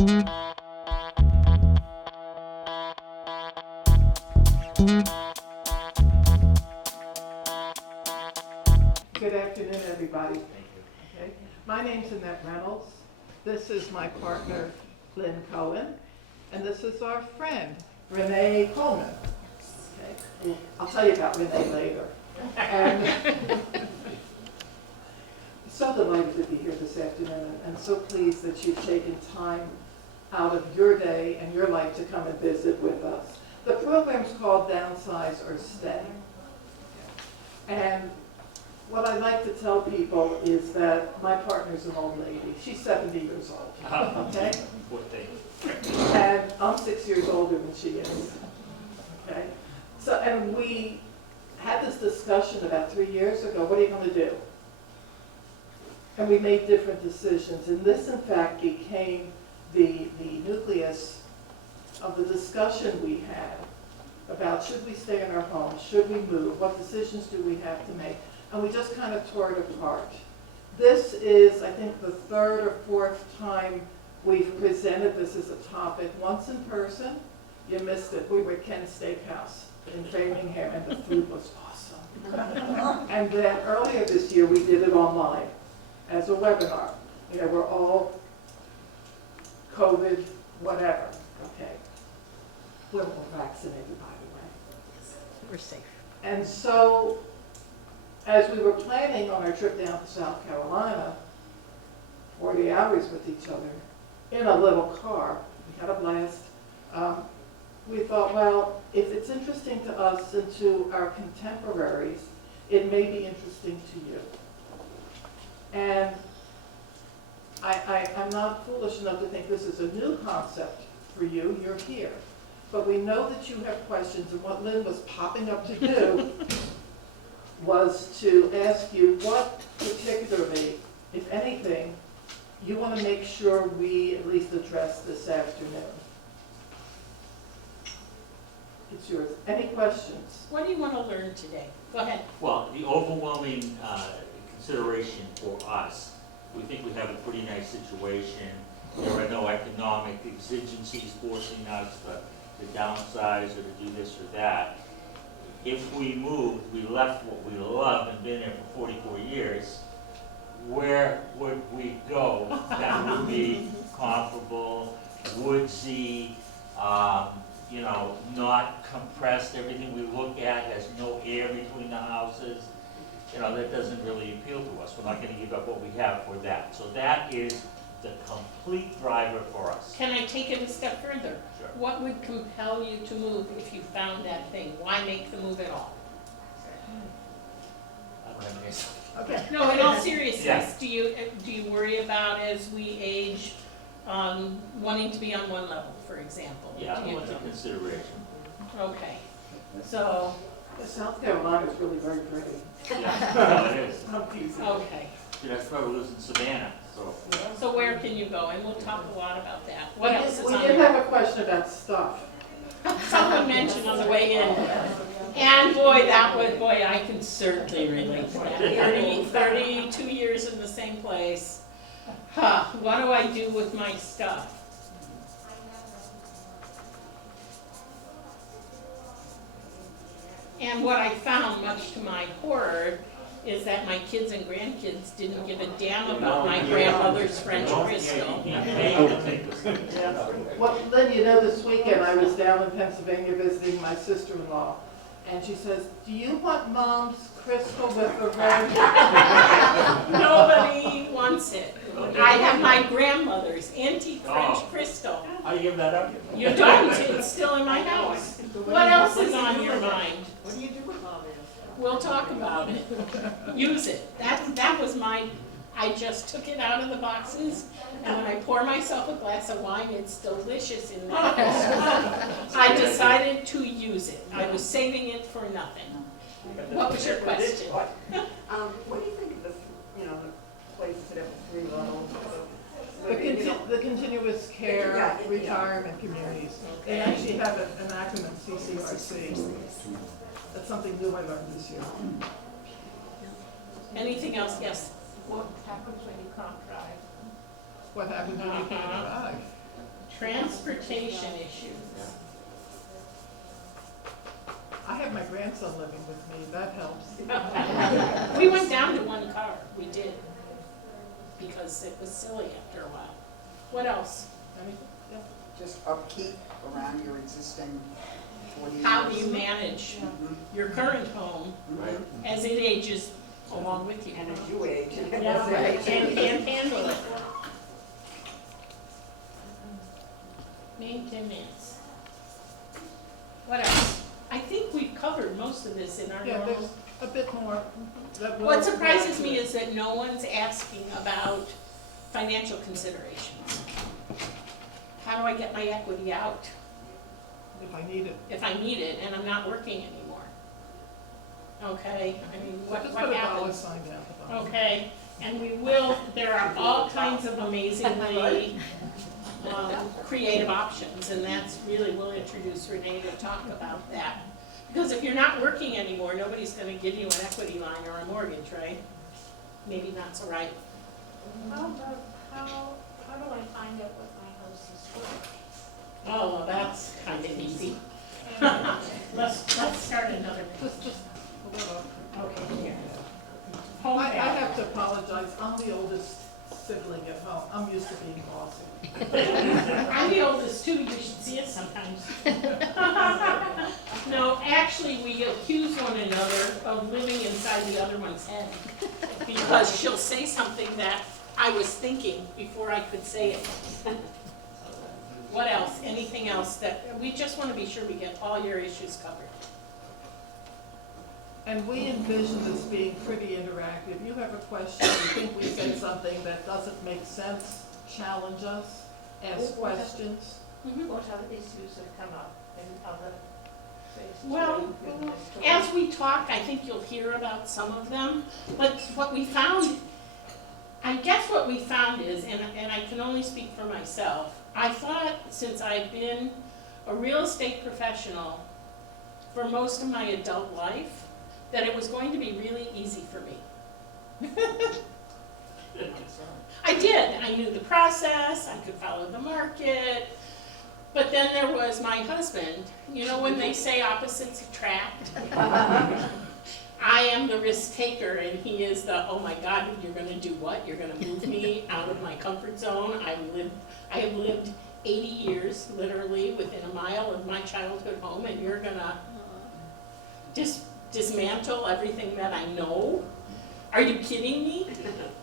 Good afternoon, everybody. Okay. My name's Annette Reynolds. This is my partner, Lynn Cohen, and this is our friend, Renee Coleman. Okay. I'll tell you about Renee later. And so delighted to be here this afternoon, and so pleased that you've taken time out of your day and your life to come and visit with us. The program's called Downsize or Stay. And what I like to tell people is that my partner's an old lady. She's 70 years old, okay? And I'm 6 years older than she is, okay? So, and we had this discussion about 3 years ago, what are you gonna do? And we made different decisions, and this in fact became the nucleus of the discussion we had about should we stay in our home, should we move, what decisions do we have to make? And we just kind of tore it apart. This is, I think, the third or fourth time we've presented this as a topic. Once in person, you missed it. We were at Ken's Steakhouse in Framingham, and the food was awesome. And then earlier this year, we did it online as a webinar. You know, we're all COVID, whatever, okay? We're all vaccinated, by the way. We're safe. And so, as we were planning on our trip down to South Carolina, 40 hours with each other, in a little car, we had a blast. We thought, well, if it's interesting to us and to our contemporaries, it may be interesting to you. And I'm not foolish enough to think this is a new concept for you. You're here. But we know that you have questions, and what Lynn was popping up to do was to ask you what particularly, if anything, you want to make sure we at least address this afternoon. It's yours. Any questions? What do you want to learn today? Go ahead. Well, the overwhelming consideration for us, we think we have a pretty nice situation. There are no economic exigencies forcing us to downsize or to do this or that. If we moved, we left what we love and been there for 44 years, where would we go that would be comparable, woodsy, you know, not compressed? Everything we look at has no air between the houses. You know, that doesn't really appeal to us. We're not going to give up what we have for that. So that is the complete driver for us. Can I take it a step further? Sure. What would compel you to move if you found that thing? Why make the move at all? I don't have an answer. Okay. No, in all seriousness, Yeah. do you worry about as we age, wanting to be on one level, for example? Yeah, Do you that's a know? consideration. Okay. So, South Carolina is really very pretty. Yeah, no, it is. Not easy. okay. See, that's probably lives in Savannah, so. So where can you go? And we'll talk a lot about that. What else is We on did there? have a question about stuff. Someone mentioned on the way in. And boy, I can certainly relate to that. 32 years in the same place. Huh, what do I do with my stuff? And what I found, much to my horror, is that my kids and grandkids didn't give a damn about my grandmother's French crystal. Well, Lynn, you know, this weekend I was down in Pennsylvania visiting my sister-in-law, and she says, "Do you want Mom's crystal with the red?" Nobody wants it. I have my grandmother's antique French crystal. How do you give that up? You don't, it's still in my house. What else is on your mind? What do you do with all this? We'll talk about it. Use it. That was I just took it out of the boxes, and when I pour myself a glass of wine, it's delicious in there. I decided to use it. I was saving it for nothing. What was your question? What do you think of the, the places that have 3 levels? The continuous care retirement communities. They actually have an acronym, CCRC. That's something new I learned this year. Anything else? Yes. What happens when you can't drive? What happens when you can't drive? Transportation issues. I have my grandson living with me, that helps. We went down to one car, we did, because it was silly after a while. What else? Anything? Yeah. Just upkeep around your existing 40 years. How do you manage Mhm. your current home Right. as it ages along with you? And as you age. Yeah, right, and handle it. Maintenance. What else? I think we've covered most of this in our Yeah, normal. there's a bit more that will. What surprises me is that no one's asking about financial considerations. How do I get my equity out If I need it. if I need it and I'm not working anymore? Okay, I mean, So what just put a dollar happens? sign down at the bottom. Okay, and we will, there are all kinds of amazingly creative options, and that's really, we'll introduce Renee to talk about that. Because if you're not working anymore, nobody's gonna give you an equity line or a mortgage, right? Maybe not so right. How do I find out what my house is worth? Oh, well, that's kind of easy. Let's start another. Just hold it up. Okay, here. Home I have to value. apologize, I'm the oldest sibling at home, I'm used to being bossy. I'm the oldest too, you should see it sometimes. No, actually, we accuse one another of living inside the other one's head. Because she'll say something that I was thinking before I could say it. What else? Anything else that, we just want to be sure we get all your issues covered. And we envision this being pretty interactive. You have a question, you think we said something that doesn't make sense, challenge us, ask questions. What other issues have come up in other places? Well, as we talk, I think you'll hear about some of them, but what we found, I guess what we found is, and I can only speak for myself, I thought since I've been a real estate professional for most of my adult life, that it was going to be really easy for me. I did, I knew the process, I could follow the market, but then there was my husband. You know when they say opposites attract? I am the risk taker and he is the, oh my God, you're gonna do what? You're gonna move me out of my comfort zone. I have lived 80 years, literally, within a mile of my childhood home, and you're gonna dismantle everything that I know? Are you kidding me?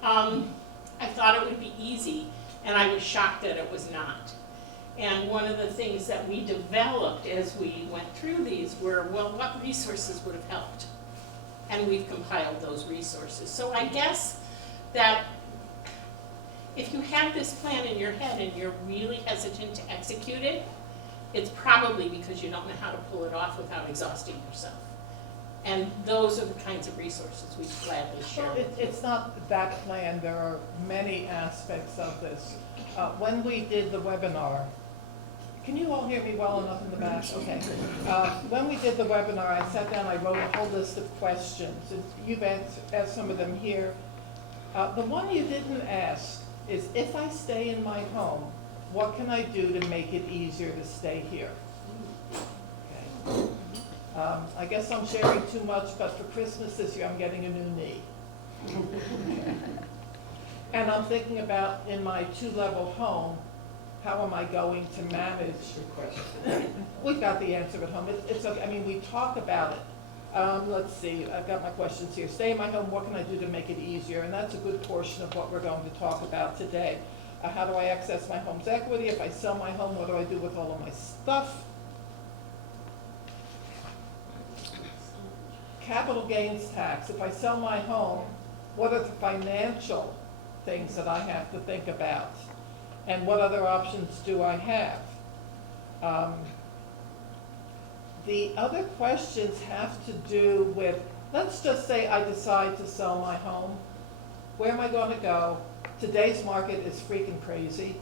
I thought it would be easy, and I was shocked that it was not. And one of the things that we developed as we went through these were, well, what resources would have helped? And we've compiled those resources. So I guess that if you have this plan in your head and you're really hesitant to execute it, it's probably because you don't know how to pull it off without exhausting yourself. And those are the kinds of resources we gladly share. Well, it's not that plan, there are many aspects of this. When we did the webinar, can you all hear me well enough in the back? Okay. When we did the webinar, I sat down, I wrote a whole list of questions, and you've asked some of them here. The one you didn't ask is, if I stay in my home, what can I do to make it easier to stay here? Okay. I guess I'm sharing too much, but for Christmas this year, I'm getting a new knee. And I'm thinking about, in my 2-level home, how am I going to manage? We've got the answer at home. It's okay. I mean, we talk about it. Let's see, I've got my questions here. Stay in my home, what can I do to make it easier? And that's a good portion of what we're going to talk about today. How do I access my home's equity? If I sell my home, what do I do with all of my stuff? Capital gains tax. If I sell my home, what are the financial things that I have to think about? And what other options do I have? The other questions have to do with, let's just say I decide to sell my home. Where am I going to go? Today's market is freaking crazy.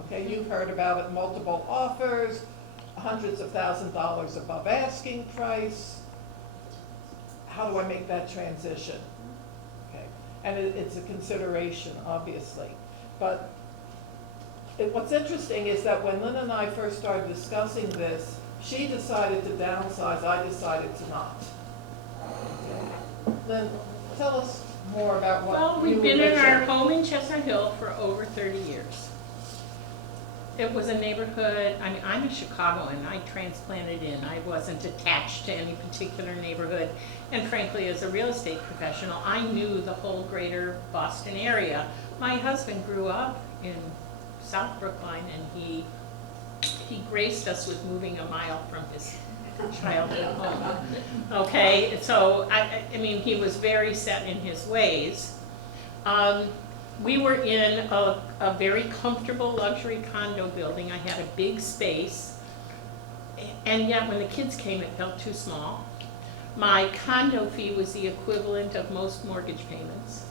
Okay, you've heard about it, multiple offers, hundreds of $1,000s above asking price. How do I make that transition? Okay, and it's a consideration, obviously. But what's interesting is that when Lynn and I first started discussing this, she decided to downsize, I decided to not. Lynn, tell us more about what Well, you we've been in our originally- home in Chestnut Hill for over 30 years. It was a neighborhood, I mean, I'm a Chicagoan, I transplanted in, I wasn't attached to any particular neighborhood. And frankly, as a real estate professional, I knew the whole greater Boston area. My husband grew up in South Brookline, and he graced us with moving a mile from his childhood home. Okay, so I mean, he was very set in his ways. We were in a very comfortable luxury condo building. I had a big space, and yet when the kids came, it felt too small. My condo fee was the equivalent of most mortgage payments.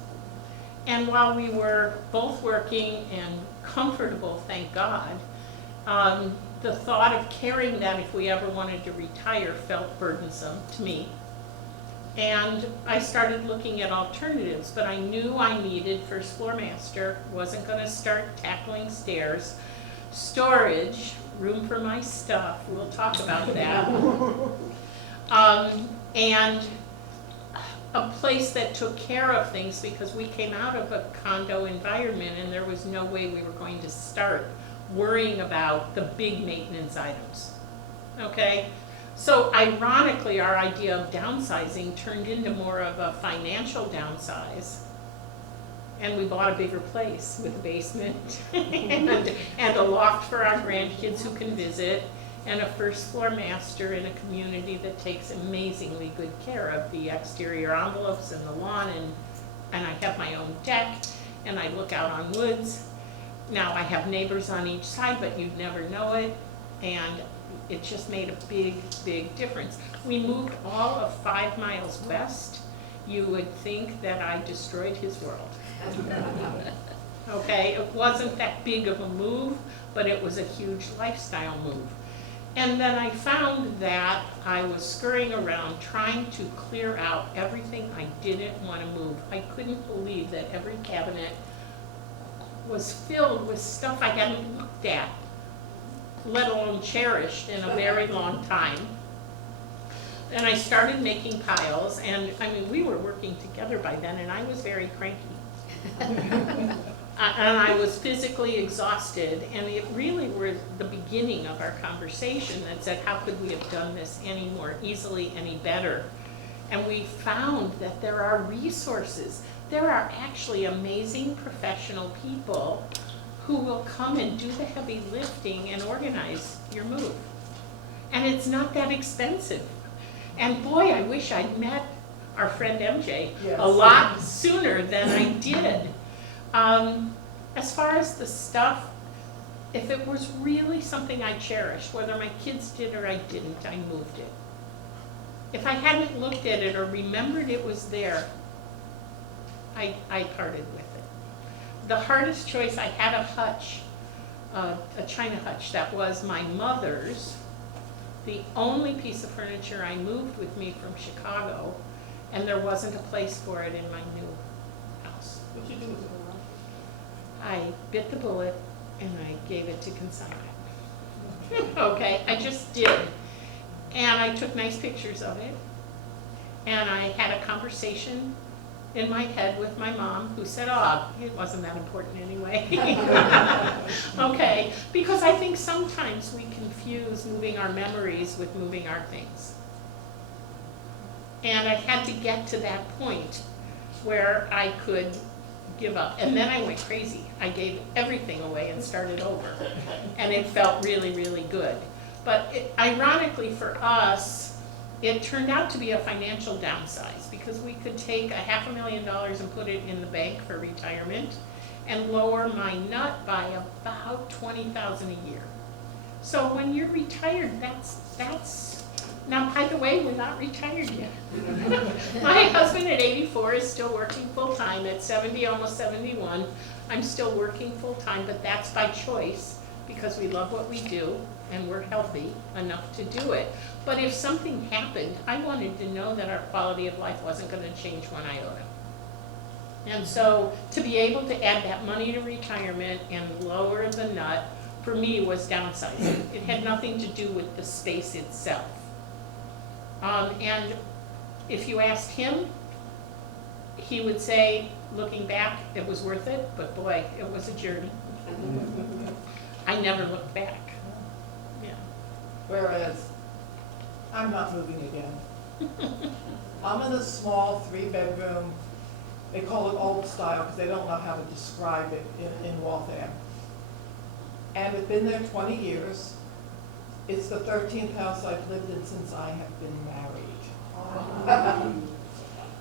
And while we were both working and comfortable, thank God, the thought of carrying that if we ever wanted to retire felt burdensome to me. And I started looking at alternatives, but I knew I needed first floor master, wasn't gonna start tackling stairs, storage, room for my stuff, we'll talk about that. And a place that took care of things, because we came out of a condo environment and there was no way we were going to start worrying about the big maintenance items, okay? So ironically, our idea of downsizing turned into more of a financial downsize. And we bought a bigger place with a basement and a loft for our grandkids who can visit, and a first floor master in a community that takes amazingly good care of the exterior envelopes and the lawn, and I have my own deck, and I look out on woods. Now I have neighbors on each side, but you'd never know it, and it just made a big, big difference. We moved all of 5 miles west. You would think that I destroyed his world. Okay, it wasn't that big of a move, but it was a huge lifestyle move. And then I found that I was scurrying around trying to clear out everything I didn't want to move. I couldn't believe that every cabinet was filled with stuff I hadn't looked at, let alone cherished in a very long time. And I started making piles, and I mean, we were working together by then, and I was very cranky. And I was physically exhausted, and it really was the beginning of our conversation that said, how could we have done this any more easily, any better? And we found that there are resources. There are actually amazing professional people who will come and do the heavy lifting and organize your move. And it's not that expensive. And boy, I wish I'd met our friend MJ Yes. a lot sooner than I did. As far as the stuff, if it was really something I cherished, whether my kids did or I didn't, I moved it. If I hadn't looked at it or remembered it was there, I parted with it. The hardest choice, I had a hutch, a china hutch that was my mother's, the only piece of furniture I moved with me from Chicago, and there wasn't a place for it in my new house. What'd you do with it? I bit the bullet and I gave it to consignment. Okay, I just did. And I took nice pictures of it. And I had a conversation in my head with my mom, who said, oh, it wasn't that important anyway. Okay, because I think sometimes we confuse moving our memories with moving our things. And I had to get to that point where I could give up. And then I went crazy. I gave everything away and started over. And it felt really, really good. But ironically for us, it turned out to be a financial downsize, because we could take $500,000 and put it in the bank for retirement and lower my nut by about $20,000 a year. So when you're retired, that's now, by the way, we're not retired yet. My husband at 84 is still working full-time. At 70, almost 71, I'm still working full-time, but that's by choice, because we love what we do and we're healthy enough to do it. But if something happened, I wanted to know that our quality of life wasn't going to change one iota. And so to be able to add that money to retirement and lower the nut, for me, was downsizing. It had nothing to do with the space itself. And if you asked him, he would say, looking back, it was worth it, but boy, it was a journey. I never looked back. Yeah. Whereas, I'm not moving again. I'm in a small 3-bedroom, they call it old style because they don't know how to describe it in Waltham. And it's been there 20 years. It's the 13th house I've lived in since I have been married.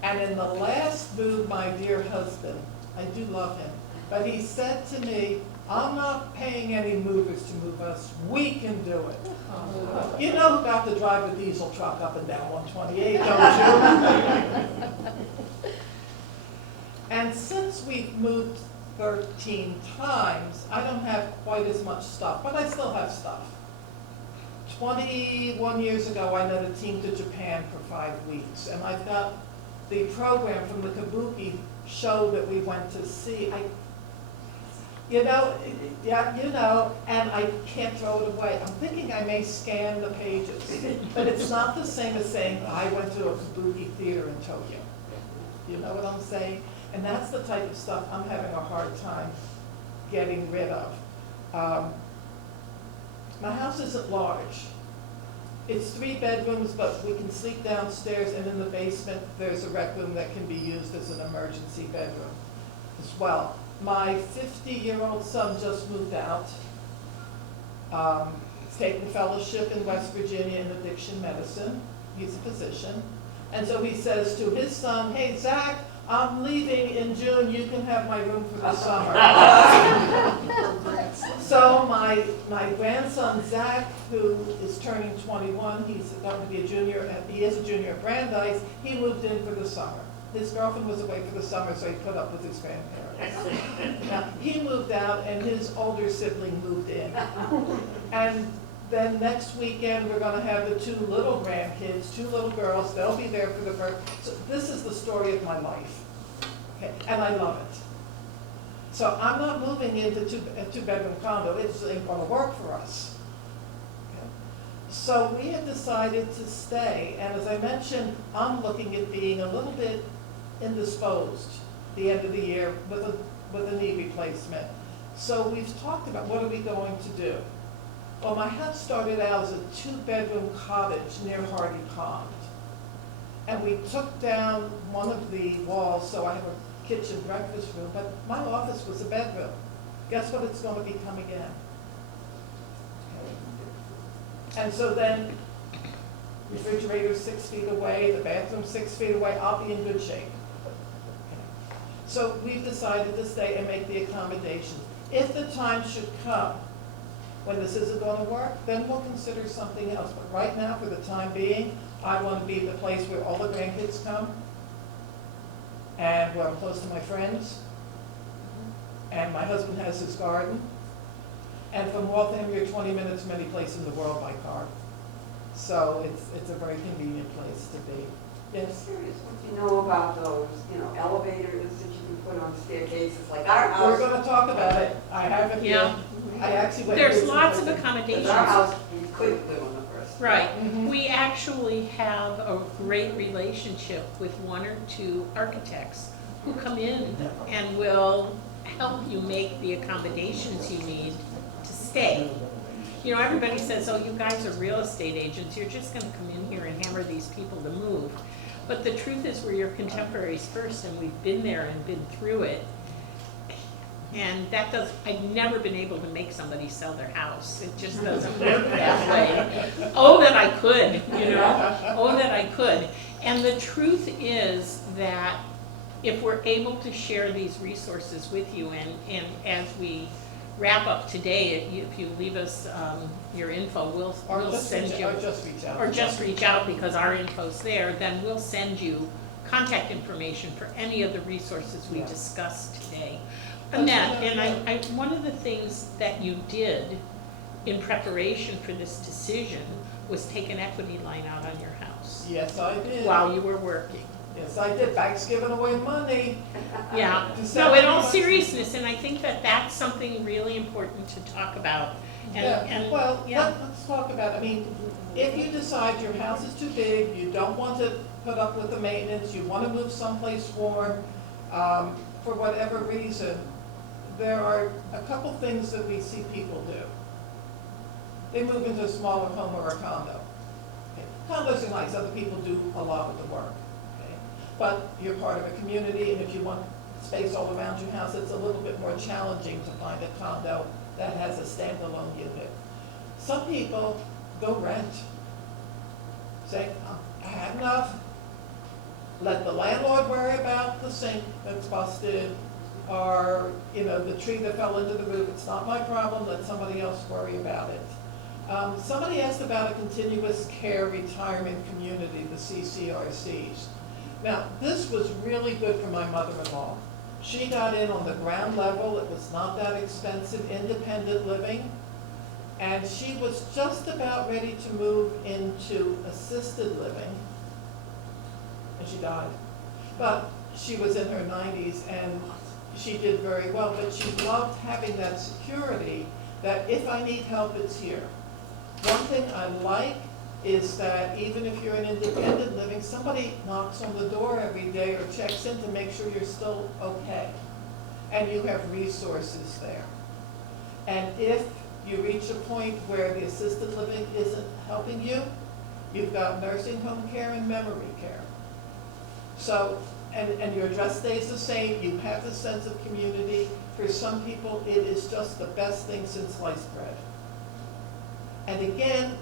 And in the last move, my dear husband, I do love him, but he said to me, I'm not paying any movers to move us, we can do it. You know who got to drive a diesel truck up and down 128, don't you? And since we've moved 13 times, I don't have quite as much stuff, but I still have stuff. 21 years ago, I led a team to Japan for 5 weeks, and I've got the program from the Kabuki show that we went to see. And I can't throw it away. I'm thinking I may scan the pages, but it's not the same as saying I went to a Kabuki theater in Tokyo. You know what I'm saying? And that's the type of stuff I'm having a hard time getting rid of. My house isn't large. It's 3 bedrooms, but we can sleep downstairs, and in the basement, there's a rec room that can be used as an emergency bedroom as well. My 50-year-old son just moved out. He's taking fellowship in West Virginia in addiction medicine. He's a physician. And so he says to his son, hey, Zach, I'm leaving in June, you can have my room for the summer. So my grandson, Zach, who is turning 21, he's going to be a junior, he is a junior at Brandeis, he moved in for the summer. His girlfriend was away for the summer, so he put up with his grandparents. Now, he moved out, and his older sibling moved in. And then next weekend, we're going to have the 2 little grandkids, 2 little girls. They'll be there for the birth. So this is the story of my life, okay? And I love it. So I'm not moving into a 2-bedroom condo. It ain't going to work for us. Okay? So we have decided to stay. And as I mentioned, I'm looking at being a little bit indisposed the end of the year with a knee replacement. So we've talked about what are we going to do. Well, my house started out as a 2-bedroom cottage near Hardy Pond. And we took down one of the walls, so I have a kitchen breakfast room, but my office was a bedroom. Guess what it's going to become again? And so then, refrigerator 6 feet away, the bathroom 6 feet away, I'll be in good shape. So we've decided to stay and make the accommodations. If the time should come when this isn't going to work, then we'll consider something else. But right now, for the time being, I want to be the place where all the grandkids come, and where I'm close to my friends, and my husband has his garden. And from Waltham, you're 20 minutes from any place in the world by car. So it's a very convenient place to be. I'm Yes? curious what you know about those, elevators that you can put on staircases, like our house. We're going to talk about it. I have it here. Yeah. I actually went. There's through some lots of things. accommodations. Our house, we couldn't live on the first. Right. Mhm. We actually have a great relationship with 1 or 2 architects who come in and will help you make the accommodations you need to stay. You know, everybody says, oh, you guys are real estate agents, you're just going to come in here and hammer these people to move. But the truth is, we're your contemporaries first, and we've been there and been through it. And I've never been able to make somebody sell their house. It just doesn't work that way. Oh, that I could, Oh, that I could. And the truth is that if we're able to share these resources with you, and as we wrap up today, if you leave us your info, we'll send you. Or just reach out. Or just reach out because our info's there, then we'll send you contact information for any of the resources we discussed today. Annette, and one of the things that you did in preparation for this decision was take an equity line out on your house Yes, I did. while you were working. Yes, I did, banks giving away money. Yeah, no, in all seriousness, and I think that that's something really important to talk about. And, Well, yeah. let's talk about, I mean, if you decide your house is too big, you don't want to put up with the maintenance, you want to move someplace warm, for whatever reason, there are a couple things that we see people do. They move into a smaller home or a condo. Okay. Condos are nice, other people do a lot of the work. Okay. But you're part of a community, and if you want space all around your house, it's a little bit more challenging to find a condo that has a standalone unit. Some people go rent. Say, I had enough. Let the landlord worry about the sink that's busted, or, you know, the tree that fell into the roof. It's not my problem, let somebody else worry about it. Somebody asked about a continuous care retirement community, the CCRCs. Now, this was really good for my mother-in-law. She got in on the ground level, it was not that expensive, independent living, and she was just about ready to move into assisted living, and she died. But she was in her 90s, and she did very well, but she loved having that security that if I need help, it's here. One thing I like is that even if you're in independent living, somebody knocks on the door every day or checks in to make sure you're still okay. And you have resources there. And if you reach a point where the assisted living isn't helping you, you've got nursing home care and memory care. So, and your address stays the same, you have the sense of community. For some people, it is just the best thing since sliced bread. And again,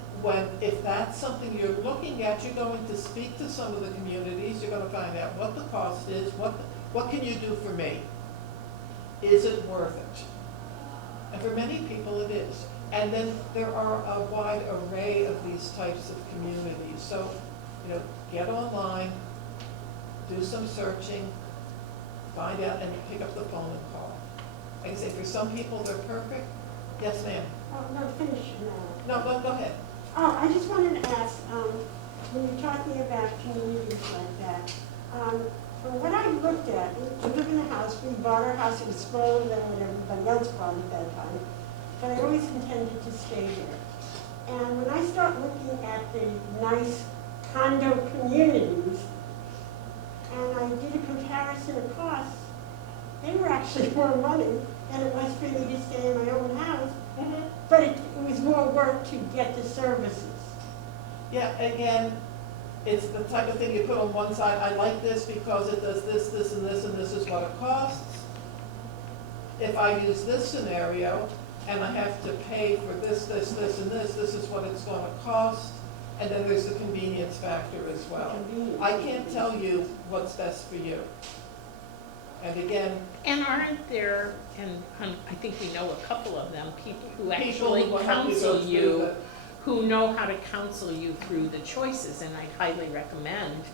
if that's something you're looking at, you're going to speak to some of the communities, you're going to find out what the cost is, what can you do for me? Is it worth it? And for many people it is. And then there are a wide array of these types of communities. So, you know, get online, do some searching, find out, and pick up the phone and call. Like I say, for some people they're perfect. Yes, ma'am. Oh, no, finish now. No, go ahead. Oh, I just wanted to ask, when you're talking about communities like that, from what I looked at, we live in a house, we bought our house, it was smaller than what everybody else bought at that time, but I always intended to stay there. And when I start looking at the nice condo communities, and I did a comparison of costs, they were actually more money than it was for me to stay in my own house. But it was more work to get the services. Yeah, again, it's the type of thing you put on one side, I like this because it does this, this, and this, and this is what it costs. If I use this scenario, and I have to pay for this, this, this, and this is what it's going to cost. And then there's the convenience factor as well. I can't tell you what's best for you. And again, And aren't there, and I think we know a couple of them, people who people actually who will help you go counsel through you, the- who know how to counsel you through the choices, and I highly recommend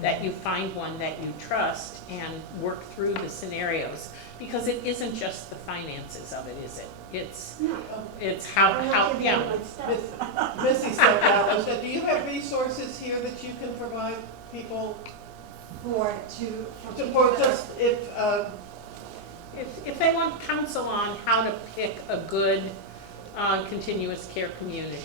that you find one that you trust and work through the scenarios, because it isn't just the finances of it, is it? No. It's how, yeah. Missy stepped out. I said, do you have resources here that you can provide people For just If they want counsel on how to pick a good continuous care community.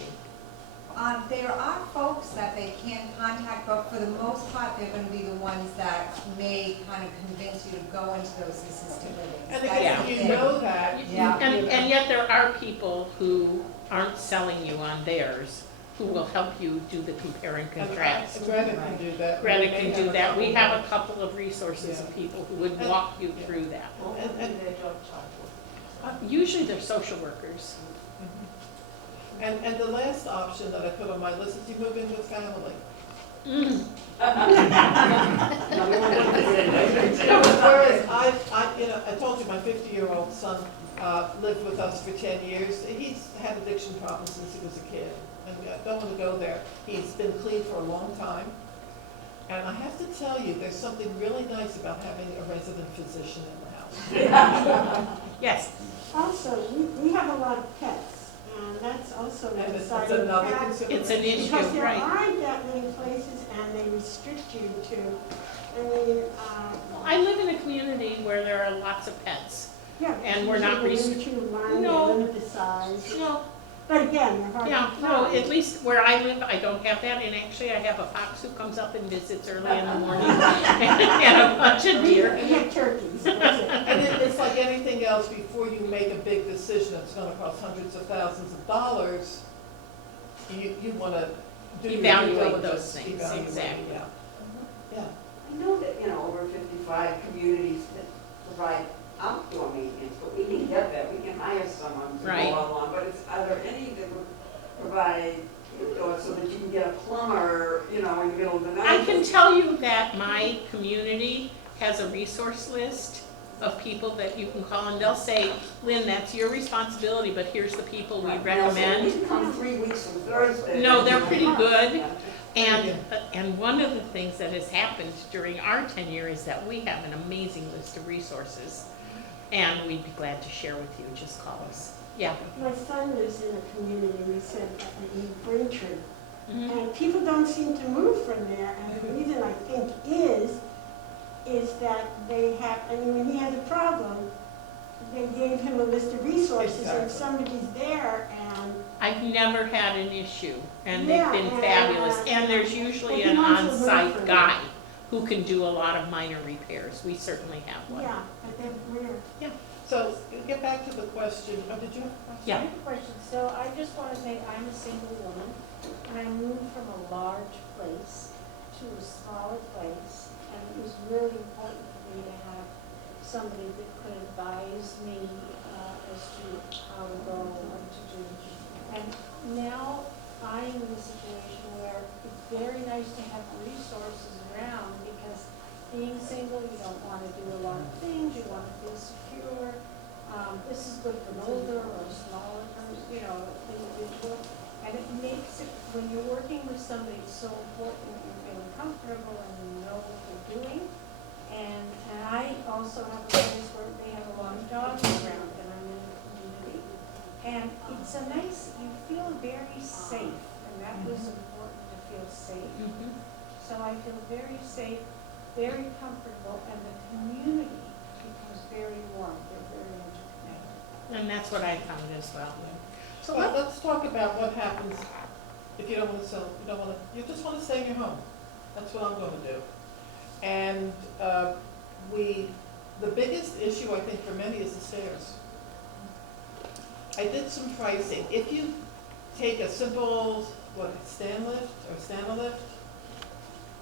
There are folks that they can contact, but for the most part, they're gonna be the ones that may kind of convince you to go into those assisted livings. And That's again, the you thing. know that. Yeah. And yet there are people who aren't selling you on theirs, who will help you do the compare and contrast. Greta can do that. Greta We may can have do a that. couple We have more. a couple of resources of Yeah. people who would And- walk you through that. Usually they're social workers. And the last option that I put on my list is you move into a family. Whereas I told you my 50-year-old son lived with us for 10 years. He's had addiction problems since he was a kid. And I don't want to go there. He's been clean for a long time. And I have to tell you, there's something really nice about having a resident physician in the house. Yes. Also, we have a lot of pets, and that's that's also And a it's deciding another factor. consideration. It's an issue, Because there right. aren't that many places and they restrict you to, I mean, I live in a community where there are lots of pets. yeah. And we're not They limit you to one, No. they limit the size. No, But again, they're hard to yeah, find. no, at least where I live, I don't have that, and actually I have a fox who comes up and visits early in the morning, and a bunch of We deer. have turkeys, that's it. And it's like anything else, before you make a big decision that's gonna cost hundreds of thousands of dollars, you wanna do your due Evaluate diligence, those things, evaluate, exactly. yeah. Yeah. I know that, over 55 communities that provide outdoor maintenance, but we can get that, we can hire someone to Right. go along, but are there any that would provide indoor so that you can get a plumber, in the middle of the night? I can tell you that my community has a resource list of people that you can call, and they'll say, Lynn, that's your responsibility, but here's the people we Right. Now, so recommend. we can come 3 weeks from Thursday. No, they're pretty good. Yeah. And one of the things that has happened during our tenure is that we have an amazing list of resources, and we'd be glad to share with you. Just call us. Yeah. My son lives in a community, we said, in Braintree, Mhm. and people don't seem to move from there, and the reason I think is that they have, I mean, when he had a problem, they gave him a list of resources, and if Exactly. somebody's there, and I've never had an issue, and Yeah, they've been and, fabulous. And there's but usually he an wants to work for on-site them. guy who can do a lot of minor repairs. We certainly have one. yeah, but they're rare. So, get back to the question, oh, did you have a question? Yeah. I have a question. So I just want to say I'm a single woman, and I moved from a large place to a smaller place, and it was really important for me to have somebody that could advise me as to how to go and what to do. And now I'm in a situation where it's very nice to have resources around, because being single, you don't want to do a lot of things, you want to feel secure. This is good for an older or a smaller person, individual. And it makes it, when you're working with somebody, it's so important that you're feeling comfortable and you know what you're doing. And I also have a place where they have a lot of dogs around, and I'm in the community. And it's a nice, you feel very safe, and that was important, to feel safe. Mhm. So I feel very safe, very comfortable, and the community becomes very warm, they're very interconnected. And that's what I found as well. So Well, let's talk about what happens if you don't wanna sell, you just wanna stay in your home. That's what I'm gonna do. And, the biggest issue, I think, for many is the stairs. I did some pricing. If you take a simple, stand a lift,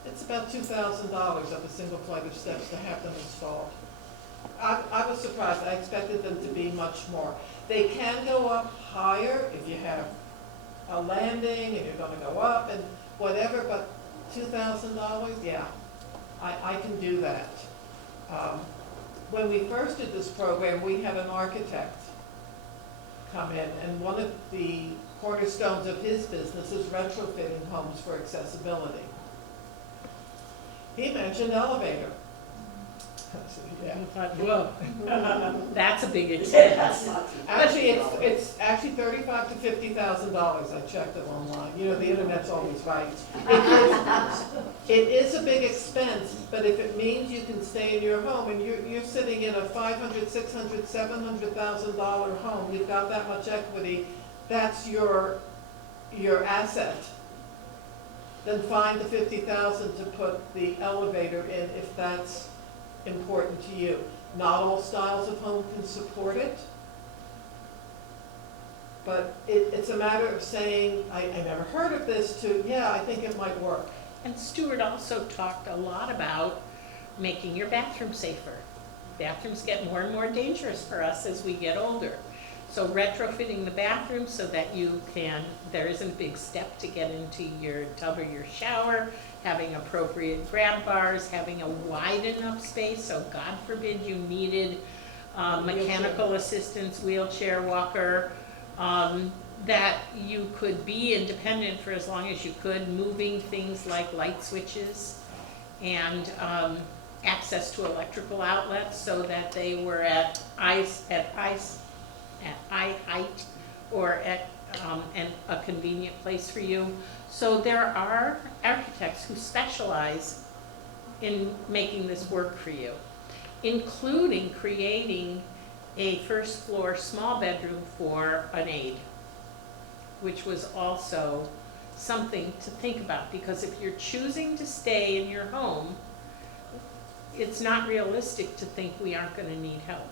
it's about $2,000 up a single flight of steps to have them installed. I was surprised, I expected them to be much more. They can go up higher if you have a landing and you're gonna go up and whatever, but $2,000, yeah, I can do that. When we first did this program, we had an architect come in, and one of the cornerstones of his business is retrofitting homes for accessibility. He mentioned elevator. I said, yeah. Whoa, that's a big That's expense. not too bad. Actually, it's actually $35,000 to $50,000. I checked it online. The internet's always right. It is a big expense, but if it means you can stay in your home and you're sitting in a $500,000, $600,000, $700,000 home, you've got that much equity, that's your asset. Then find the $50,000 to put the elevator in if that's important to you. Not all styles of home can support it, but it's a matter of saying, I never heard of this, to, yeah, I think it might work. And Stuart also talked a lot about making your bathroom safer. Bathrooms get more and more dangerous for us as we get older. So retrofitting the bathroom so that there isn't a big step to get into your tub or your shower, having appropriate grab bars, having a wide enough space, so God forbid you needed mechanical assistance, wheelchair, walker, that you could be independent for as long as you could, moving things like light switches and access to electrical outlets so that they were at eye height or at and a convenient place for you. So there are architects who specialize in making this work for you, including creating a first floor small bedroom for an aide, which was also something to think about, because if you're choosing to stay in your home, it's not realistic to think we aren't gonna need help.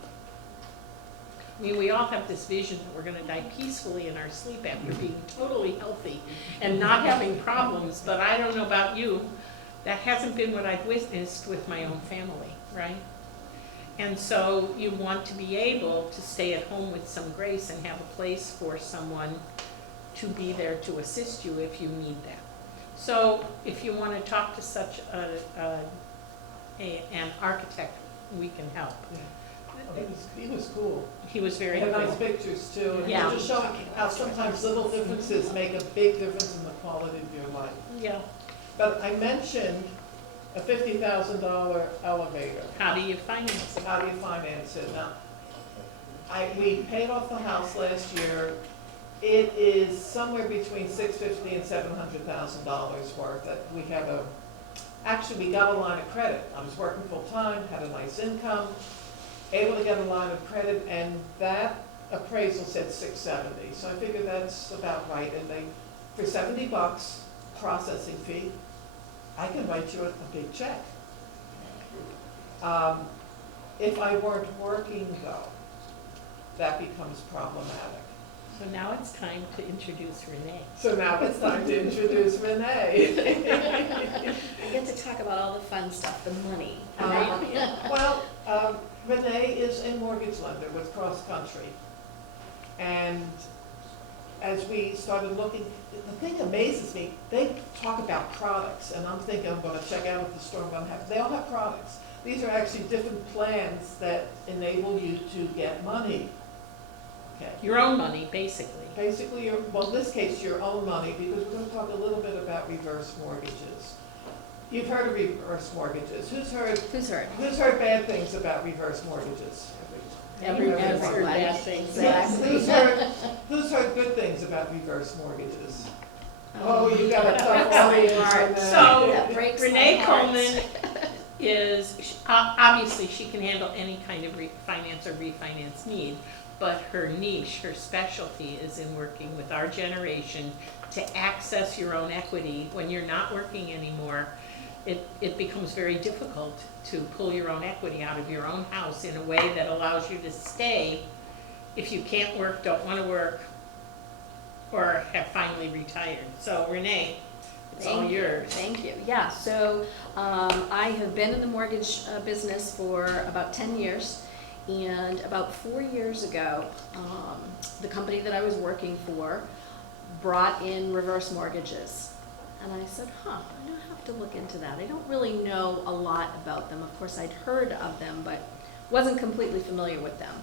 I mean, we all have this vision that we're gonna die peacefully in our sleep after being totally healthy and not having problems, but I don't know about you, that hasn't been what I've witnessed with my own family, right? And so you want to be able to stay at home with some grace and have a place for someone to be there to assist you if you need that. So if you want to talk to such an architect, we can help. He was cool. He was very He had nice cool. pictures too, and he Yeah. was just showing how sometimes little differences make a big difference in the quality of your life. Yeah. But I mentioned a $50,000 elevator. How do you finance it? How do you finance it? Now, we paid off the house last year. It is somewhere between $650,000 and $700,000 worth. That we have actually we got a line of credit. I was working full-time, had a nice income, able to get a line of credit, and that appraisal said $670,000. So I figured that's about right. And for $70 processing fee, I can write you a big check. If I weren't working though, that becomes problematic. So now it's time to introduce Renee. So now it's time to introduce Renee. I get to talk about all the fun stuff, the money. Well, Renee is a mortgage lender with Cross Country. And as we started looking, the thing amazes me, they talk about products, and I'm thinking I'm gonna check out at the store, I'm gonna have, they all have products. These are actually different plans that enable you to get money. Okay. Your own money, basically. Basically, well, in this case, your own money, because we're gonna talk a little bit about reverse mortgages. You've heard of reverse mortgages. Who's heard bad things about reverse mortgages? Everyone's heard bad things. Who's heard good things about reverse mortgages? Oh, you got a tough audience. So, breaks Renee my heart. Coleman is, obviously, she can handle any kind of finance or refinance need, but her niche, her specialty is in working with our generation to access your own equity. When you're not working anymore, it becomes very difficult to pull your own equity out of your own house in a way that allows you to stay if you can't work, don't want to work, or have finally retired. So Renee, it's all yours. Thank you. Yeah, so I have been in the mortgage business for about 10 years. And about 4 years ago, the company that I was working for brought in reverse mortgages. And I said, I'm gonna have to look into that. I don't really know a lot about them. Of course, I'd heard of them, but wasn't completely familiar with them.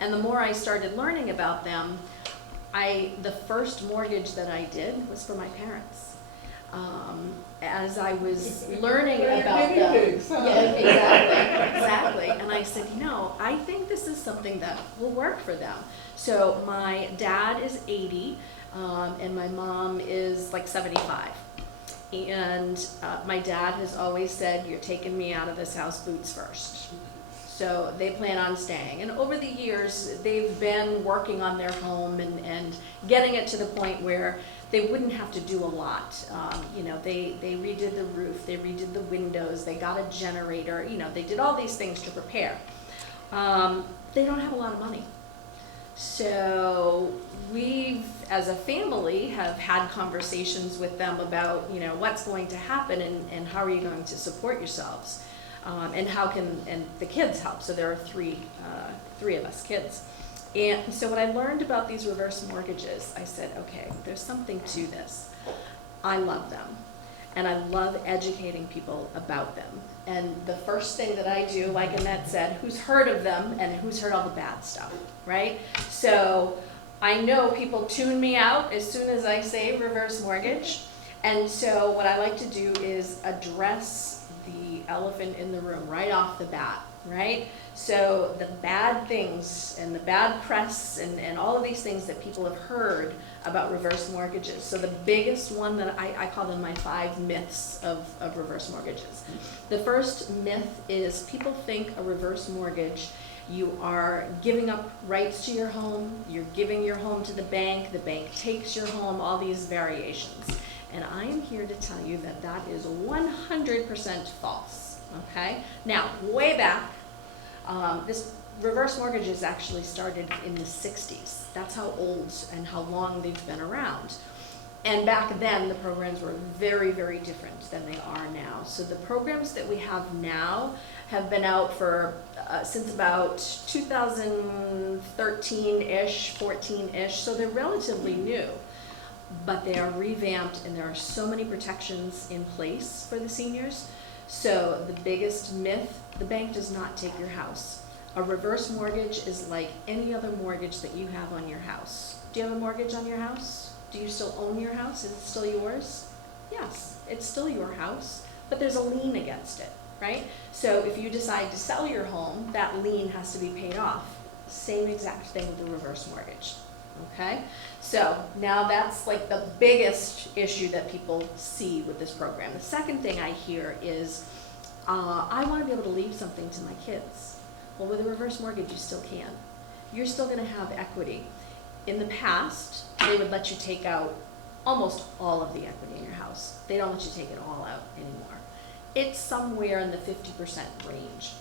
And the more I started learning about them, the first mortgage that I did was for my parents. As I was learning about them. Yeah, exactly. And I said, I think this is something that will work for them. So my dad is 80, and my mom is like 75. And my dad has always said, you're taking me out of this house boots first. So they plan on staying. And over the years, they've been working on their home and getting it to the point where they wouldn't have to do a lot. They redid the roof, they redid the windows, they got a generator, they did all these things to prepare. They don't have a lot of money. So we've, as a family, have had conversations with them about, what's going to happen and how are you going to support yourselves? And how can the kids help? So there are three of us kids. And so when I learned about these reverse mortgages, I said, okay, there's something to this. I love them. And I love educating people about them. And the first thing that I do, like Annette said, who's heard of them and who's heard all the bad stuff, right? So I know people tune me out as soon as I say reverse mortgage. And so what I like to do is address the elephant in the room right off the bat, right? So the bad things and the bad press and all of these things that people have heard about reverse mortgages. So the biggest one that I call them my 5 myths of reverse mortgages. The first myth is people think a reverse mortgage, you are giving up rights to your home, you're giving your home to the bank takes your home, all these variations. And I am here to tell you that that is 100% false, okay? Now, way back, this reverse mortgages actually started in the 60s. That's how old and how long they've been around. And back then, the programs were very, very different than they are now. So the programs that we have now have been out for since about 2013-ish, 14-ish, so they're relatively new. But they are revamped and there are so many protections in place for the seniors. So the biggest myth, the bank does not take your house. A reverse mortgage is like any other mortgage that you have on your house. Do you have a mortgage on your house? Do you still own your house? Is it still yours? Yes, it's still your house, but there's a lien against it, right? So if you decide to sell your home, that lien has to be paid off. Same exact thing with the reverse mortgage, okay? So now that's like the biggest issue that people see with this program. The second thing I hear is, I want to be able to leave something to my kids. Well, with a reverse mortgage, you still can. You're still going to have equity. In the past, they would let you take out almost all of the equity in your house. They don't let you take it all out anymore. It's somewhere in the 50% range.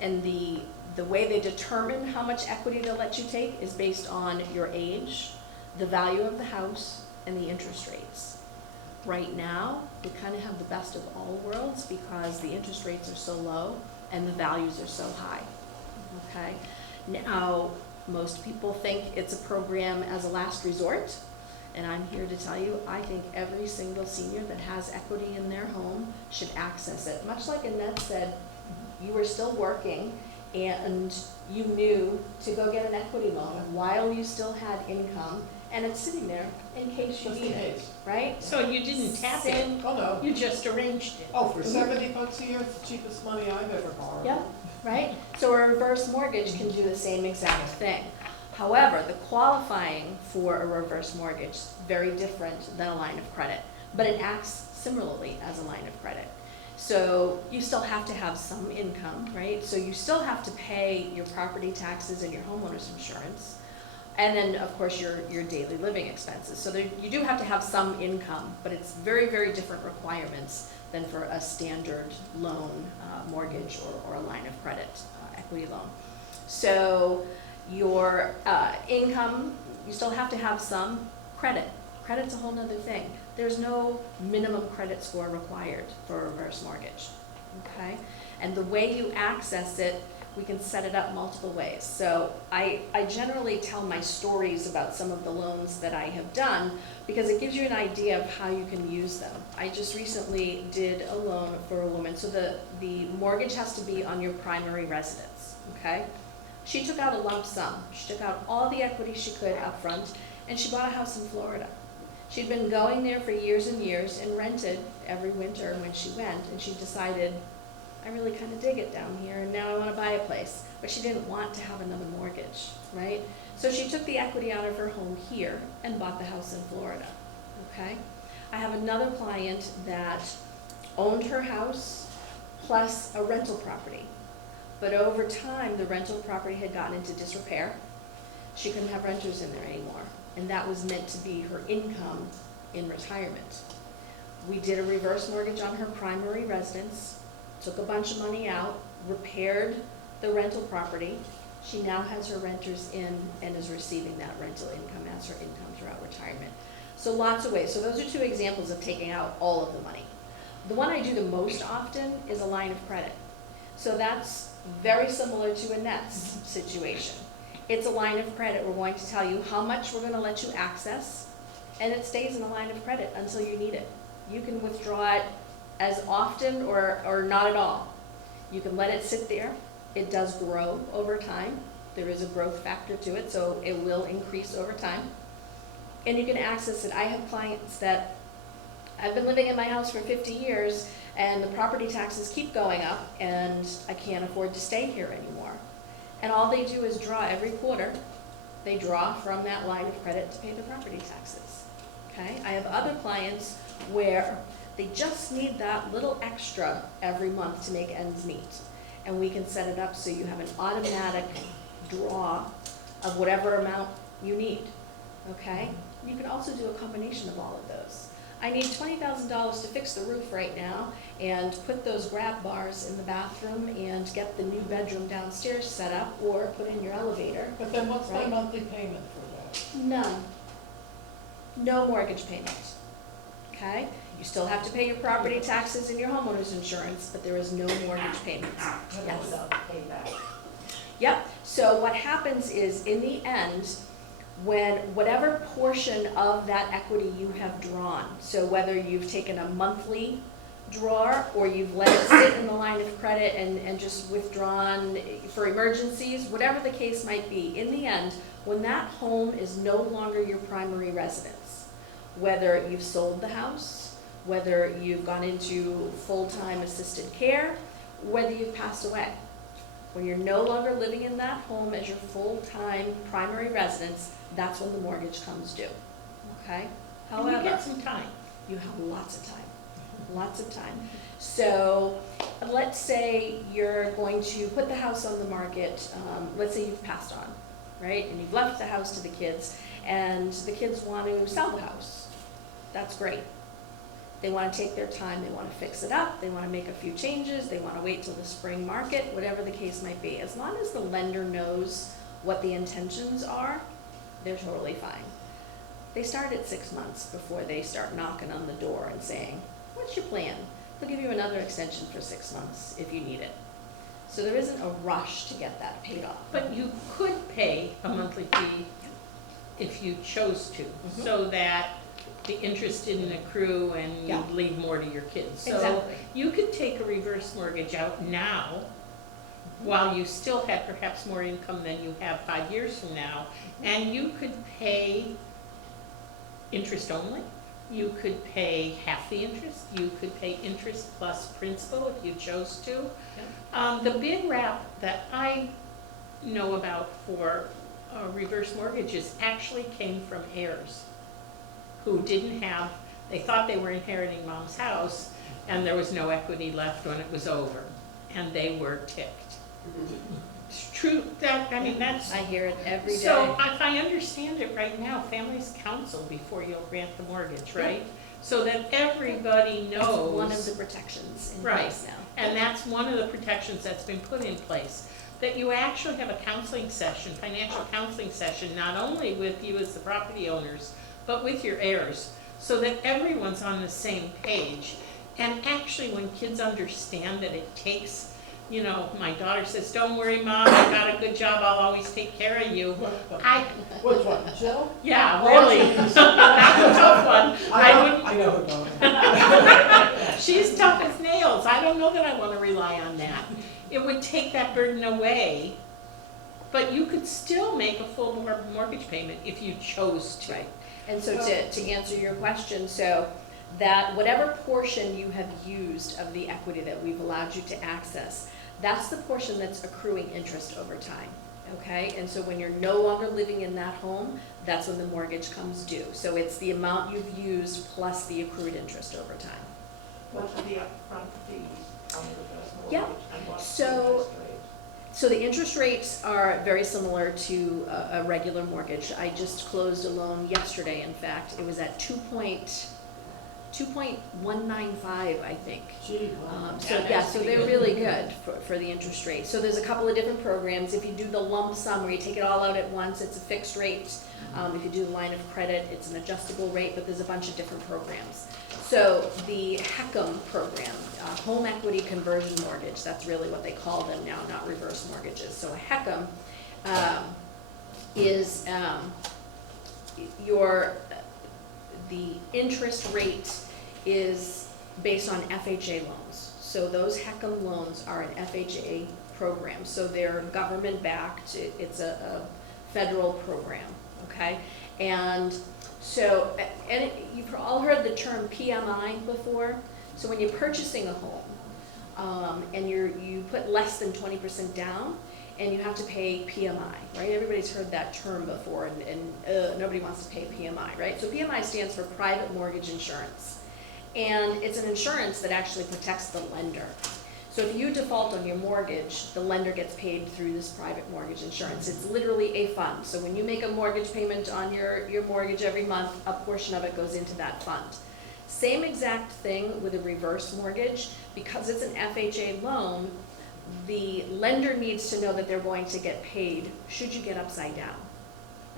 And the way they determine how much equity they'll let you take is based on your age, the value of the house, and the interest rates. Right now, we kind of have the best of all worlds because the interest rates are so low and the values are so high. Okay? Now, most people think it's a program as a last resort, and I'm here to tell you, I think every single senior that has equity in their home should access it. Much like Annette said, you were still working and you knew to go get an equity loan while you still had income, and it's sitting there in case you need it, right? So you didn't tap it, Oh, no. you just arranged it. Oh, for $70 a year, it's the cheapest money I've ever borrowed. Yep, right? So a reverse mortgage can do the same exact thing. However, the qualifying for a reverse mortgage is very different than a line of credit, but it acts similarly as a line of credit. So you still have to have some income, right? So you still have to pay your property taxes and your homeowner's insurance. And then, of course, your daily living expenses. So you do have to have some income, but it's very, very different requirements than for a standard loan, mortgage, or a line of credit, equity loan. So your income, you still have to have some credit. Credit's a whole nother thing. There's no minimum credit score required for a reverse mortgage, okay? And the way you access it, we can set it up multiple ways. So I generally tell my stories about some of the loans that I have done because it gives you an idea of how you can use them. I just recently did a loan for a woman. So the mortgage has to be on your primary residence, okay? She took out a lump sum. She took out all the equity she could up front, and she bought a house in Florida. She'd been going there for years and years and rented every winter when she went, and she decided, I really kind of dig it down here, and now I want to buy a place. But she didn't want to have another mortgage, right? So she took the equity out of her home here and bought the house in Florida, okay? I have another client that owned her house plus a rental property. But over time, the rental property had gotten into disrepair. She couldn't have renters in there anymore. And that was meant to be her income in retirement. We did a reverse mortgage on her primary residence, took a bunch of money out, repaired the rental property. She now has her renters in and is receiving that rental income as her income throughout retirement. So lots of ways. So those are two examples of taking out all of the money. The one I do the most often is a line of credit. So that's very similar to Annette's situation. It's a line of credit. We're going to tell you how much we're going to let you access, and it stays in a line of credit until you need it. You can withdraw it as often or not at all. You can let it sit there. It does grow over time. There is a growth factor to it, so it will increase over time. And you can access it. I have clients that I've been living in my house for 50 years, and the property taxes keep going up, and I can't afford to stay here anymore. And all they do is draw every quarter They draw from that line of credit to pay their property taxes, okay? I have other clients where they just need that little extra every month to make ends meet. And we can set it up so you have an automatic draw of whatever amount you need, okay? You can also do a combination of all of those. I need $20,000 to fix the roof right now and put those grab bars in the bathroom and get the new bedroom downstairs set up, or put in your elevator. But then what's my Right. monthly payment for that? None. No mortgage payment, okay? You still have to pay your property taxes and your homeowner's insurance, but there is no mortgage payment. Yes. Without payback. Yep, so what happens is, in the end, when whatever portion of that equity you have drawn, so whether you've taken a monthly drawer or you've let it sit in the line of credit and just withdrawn for emergencies, whatever the case might be, in the end, when that home is no longer your primary residence, whether you've sold the house, whether you've gone into full-time assisted care, whether you've passed away, when you're no longer living in that home as your full-time primary residence, that's when the mortgage comes due, okay? And you However, get some time. you have lots of time, lots of time. So let's say you're going to put the house on the market, let's say you've passed on, right? And you've left the house to the kids, and the kids want to sell the house. That's great. They want to take their time, they want to fix it up, they want to make a few changes, they want to wait till the spring market, whatever the case might be. As long as the lender knows what the intentions are, they're totally fine. They start at 6 months before they start knocking on the door and saying, what's your plan? They'll give you another extension for 6 months if you need it. So there isn't a rush to get that paid off. But you could pay a monthly fee if you chose to, so that the interest didn't accrue and Yeah. you'd leave more to your kids. So Exactly. you could take a reverse mortgage out now, while you still had perhaps more income than you have 5 years from now, and you could pay interest only. You could pay half the interest, you could pay interest plus principal if you chose to. The big wrap that I know about for reverse mortgages actually came from heirs who didn't have, they thought they were inheriting mom's house, and there was no equity left when it was over, and they were ticked. It's true, that, I mean, that's. I hear it every day. So if I understand it right now, families counsel before you'll grant the mortgage, right? So that everybody That's knows. one of the protections in Right. place now. And that's one of the protections that's been put in place, that you actually have a counseling session, financial counseling session, not only with you as the property owners, but with your heirs, so that everyone's on the same page. And actually, when kids understand that it takes, you know, my daughter says, don't worry, Mom, I got a good job, I'll always take care of you. Which one, Jill? Yeah, really, that's a tough one. I know who don't. She's tough as nails. I don't know that I want to rely on that. It would take that burden away, but you could still make a full mortgage payment if you chose to. Right. And so to answer your question, so that whatever portion you have used of the equity that we've allowed you to access, that's the portion that's accruing interest over time, okay? And so when you're no longer living in that home, that's when the mortgage comes due. So it's the amount you've used plus the accrued interest over time. What's the upfront fee on the reverse mortgage? Yeah. And what's the So- interest rate? So the interest rates are very similar to a regular mortgage. I just closed a loan yesterday, in fact. It was at 2.195, I think. Gee, wow. So they're really good for the interest rate. So there's a couple of different programs. If you do the lump sum where you take it all out at once, it's a fixed rate. If you do the line of credit, it's an adjustable rate, but there's a bunch of different programs. So the HECM program, home equity conversion mortgage, that's really what they call them now, not reverse mortgages. So a HECM is the interest rate is based on FHA loans. So those HECM loans are an FHA program. So they're government backed, it's a federal program, okay? And so, you've all heard the term PMI before. So when you're purchasing a home, and you put less than 20% down, and you have to pay PMI, right? Everybody's heard that term before, and nobody wants to pay PMI, right? So PMI stands for Private Mortgage Insurance, and it's an insurance that actually protects the lender. So if you default on your mortgage, the lender gets paid through this private mortgage insurance. It's literally a fund. So when you make a mortgage payment on your mortgage every month, a portion of it goes into that fund. Same exact thing with a reverse mortgage. Because it's an FHA loan, the lender needs to know that they're going to get paid should you get upside down,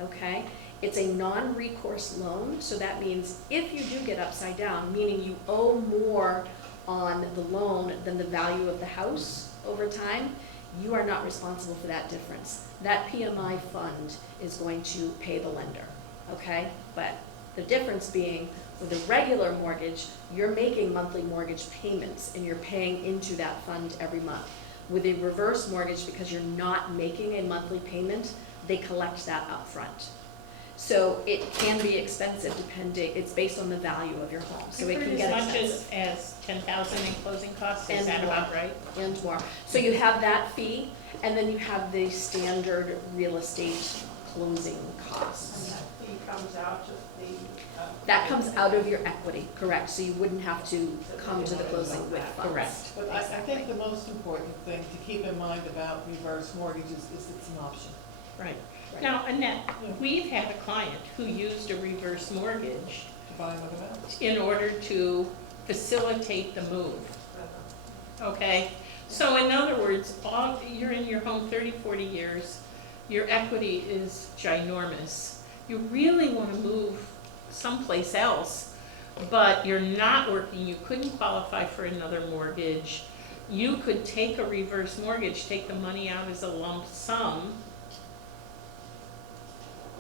okay? It's a non-recourse loan, so that means if you do get upside down, meaning you owe more on the loan than the value of the house over time, you are not responsible for that difference. That PMI fund is going to pay the lender, okay? But the difference being, with a regular mortgage, you're making monthly mortgage payments and you're paying into that fund every month. With a reverse mortgage, because you're not making a monthly payment, they collect that up front. So it can be expensive depending, it's based on the value of your home, so it can get As much expensive. as 10,000 in closing costs, is And that more. about right? And more. So you have that fee, and then you have the standard real estate closing costs. And that fee comes out of the. That comes out of your equity, correct, so you wouldn't have to come to the closing with funds. Correct. But I think the most important thing to keep in mind about reverse mortgages is it's an option. Right. Right. Now, Annette, we've had a client who used a reverse mortgage To buy another house. in order to facilitate the move. Okay? So in other words, you're in your home 30, 40 years, your equity is ginormous. You really want to move someplace else, but you're not working, you couldn't qualify for another mortgage. You could take a reverse mortgage, take the money out as a lump sum,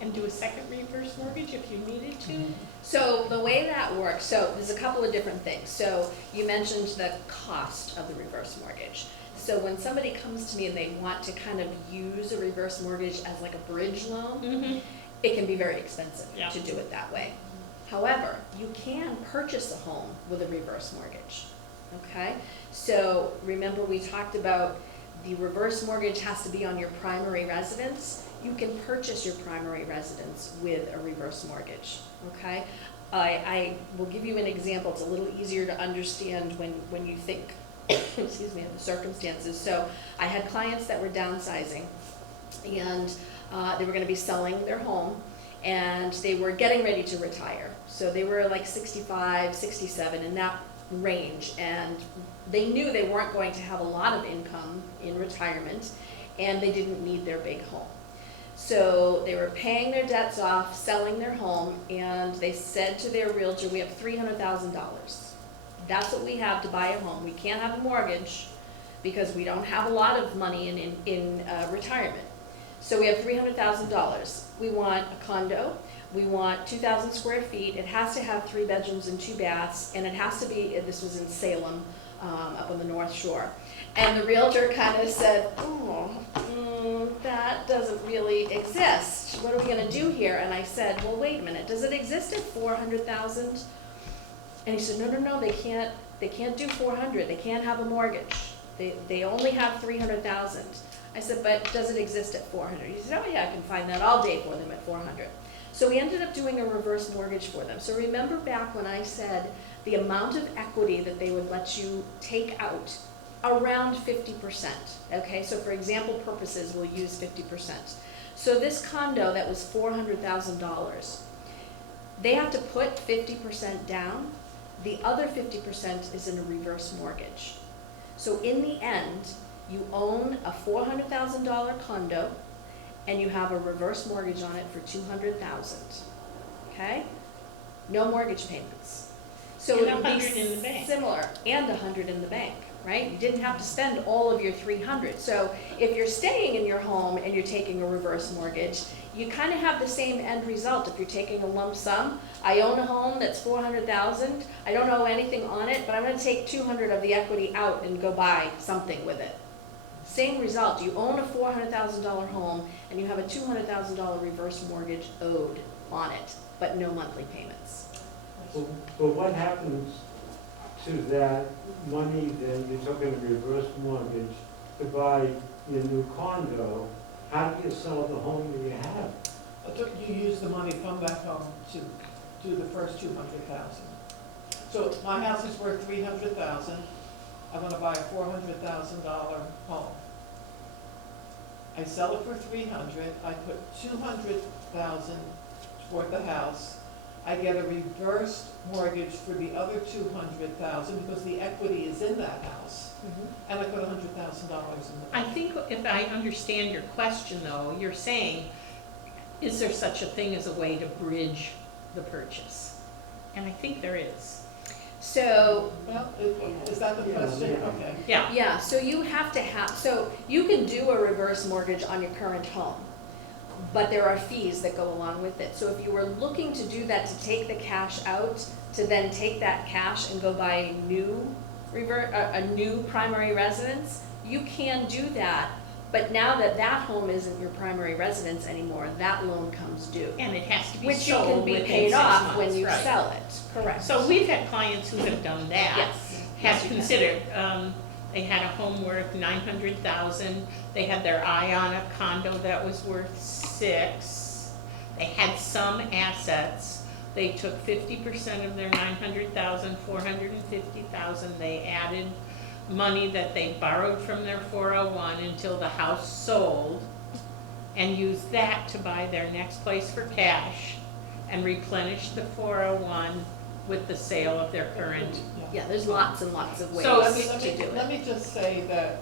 and do a second reverse mortgage if you needed to? So the way that works, so there's a couple of different things. So you mentioned the cost of the reverse mortgage. So when somebody comes to me and they want to kind of use a reverse mortgage as like a bridge loan, Mm-hmm. it can be very expensive Yeah. to do it that way. However, you can purchase a home with a reverse mortgage, okay? So remember we talked about the reverse mortgage has to be on your primary residence. You can purchase your primary residence with a reverse mortgage, okay? I will give you an example. It's a little easier to understand when you think, excuse me, of the circumstances. So I had clients that were downsizing, and they were gonna be selling their home, and they were getting ready to retire. So they were like 65, 67, in that range, and they knew they weren't going to have a lot of income in retirement, and they didn't need their big home. So they were paying their debts off, selling their home, and they said to their realtor, we have $300,000. That's what we have to buy a home. We can't have a mortgage because we don't have a lot of money in retirement. So we have $300,000. We want a condo. We want 2,000 square feet. It has to have 3 bedrooms and 2 baths, and it has to be, this was in Salem, up on the North Shore. And the realtor kind of said, that doesn't really exist. What are we gonna do here? And I said, well, wait a minute, does it exist at 400,000? And he said, no, they can't do 400, they can't have a mortgage. They only have 300,000. I said, but does it exist at 400? He said, oh yeah, I can find that all day for them at 400. So we ended up doing a reverse mortgage for them. So remember back when I said the amount of equity that they would let you take out, around 50%, okay? So for example purposes, we'll use 50%. So this condo that was $400,000, they have to put 50% down. The other 50% is in a reverse mortgage. So in the end, you own a $400,000 condo, and you have a reverse mortgage on it for $200,000, okay? No mortgage payments. So And it would be 100 in the bank. similar, and 100 in the bank, right? You didn't have to spend all of your 300. So if you're staying in your home and you're taking a reverse mortgage, you kind of have the same end result if you're taking a lump sum. I own a home that's $400,000. I don't owe anything on it, but I'm going to take 200 of the equity out and go buy something with it. Same result. You own a $400,000 home and you have a $200,000 reverse mortgage owed on it, but no monthly payments. But what happens to that money that you took in a reverse mortgage to buy your new condo, how do you sell the home that you have? You use the money from that home to do the first 200,000. So my house is worth 300,000. I'm gonna buy a $400,000 home. I sell it for 300. I put 200,000 toward the house. I get a reversed mortgage for the other 200,000 because the equity is in that house. And I put $100,000 in the. I think if I understand your question though, you're saying, is there such a thing as a way to bridge the purchase? And I think there is. So, Well, is that the question? Yeah. Okay. Yeah. yeah, so you have to have, so you can do a reverse mortgage on your current home, but there are fees that go along with it. So if you were looking to do that, to take the cash out, to then take that cash and go buy a new a new primary residence, you can do that. But now that that home isn't your primary residence anymore, that loan comes due, And it has to be which you can sold be within paid 6 off months, when you right. sell it. Correct. So we've had clients who have done that. Yes. Have Yes, you can. considered, they had a home worth 900,000, they had their eye on a condo that was worth 6, they had some assets, they took 50% of their 900,000, 450,000, they added money that they borrowed from their 401 until the house sold, and used that to buy their next place for cash, and replenish the 401 with the sale of their current. Yeah, there's lots and lots of ways So to do Let it. me just say that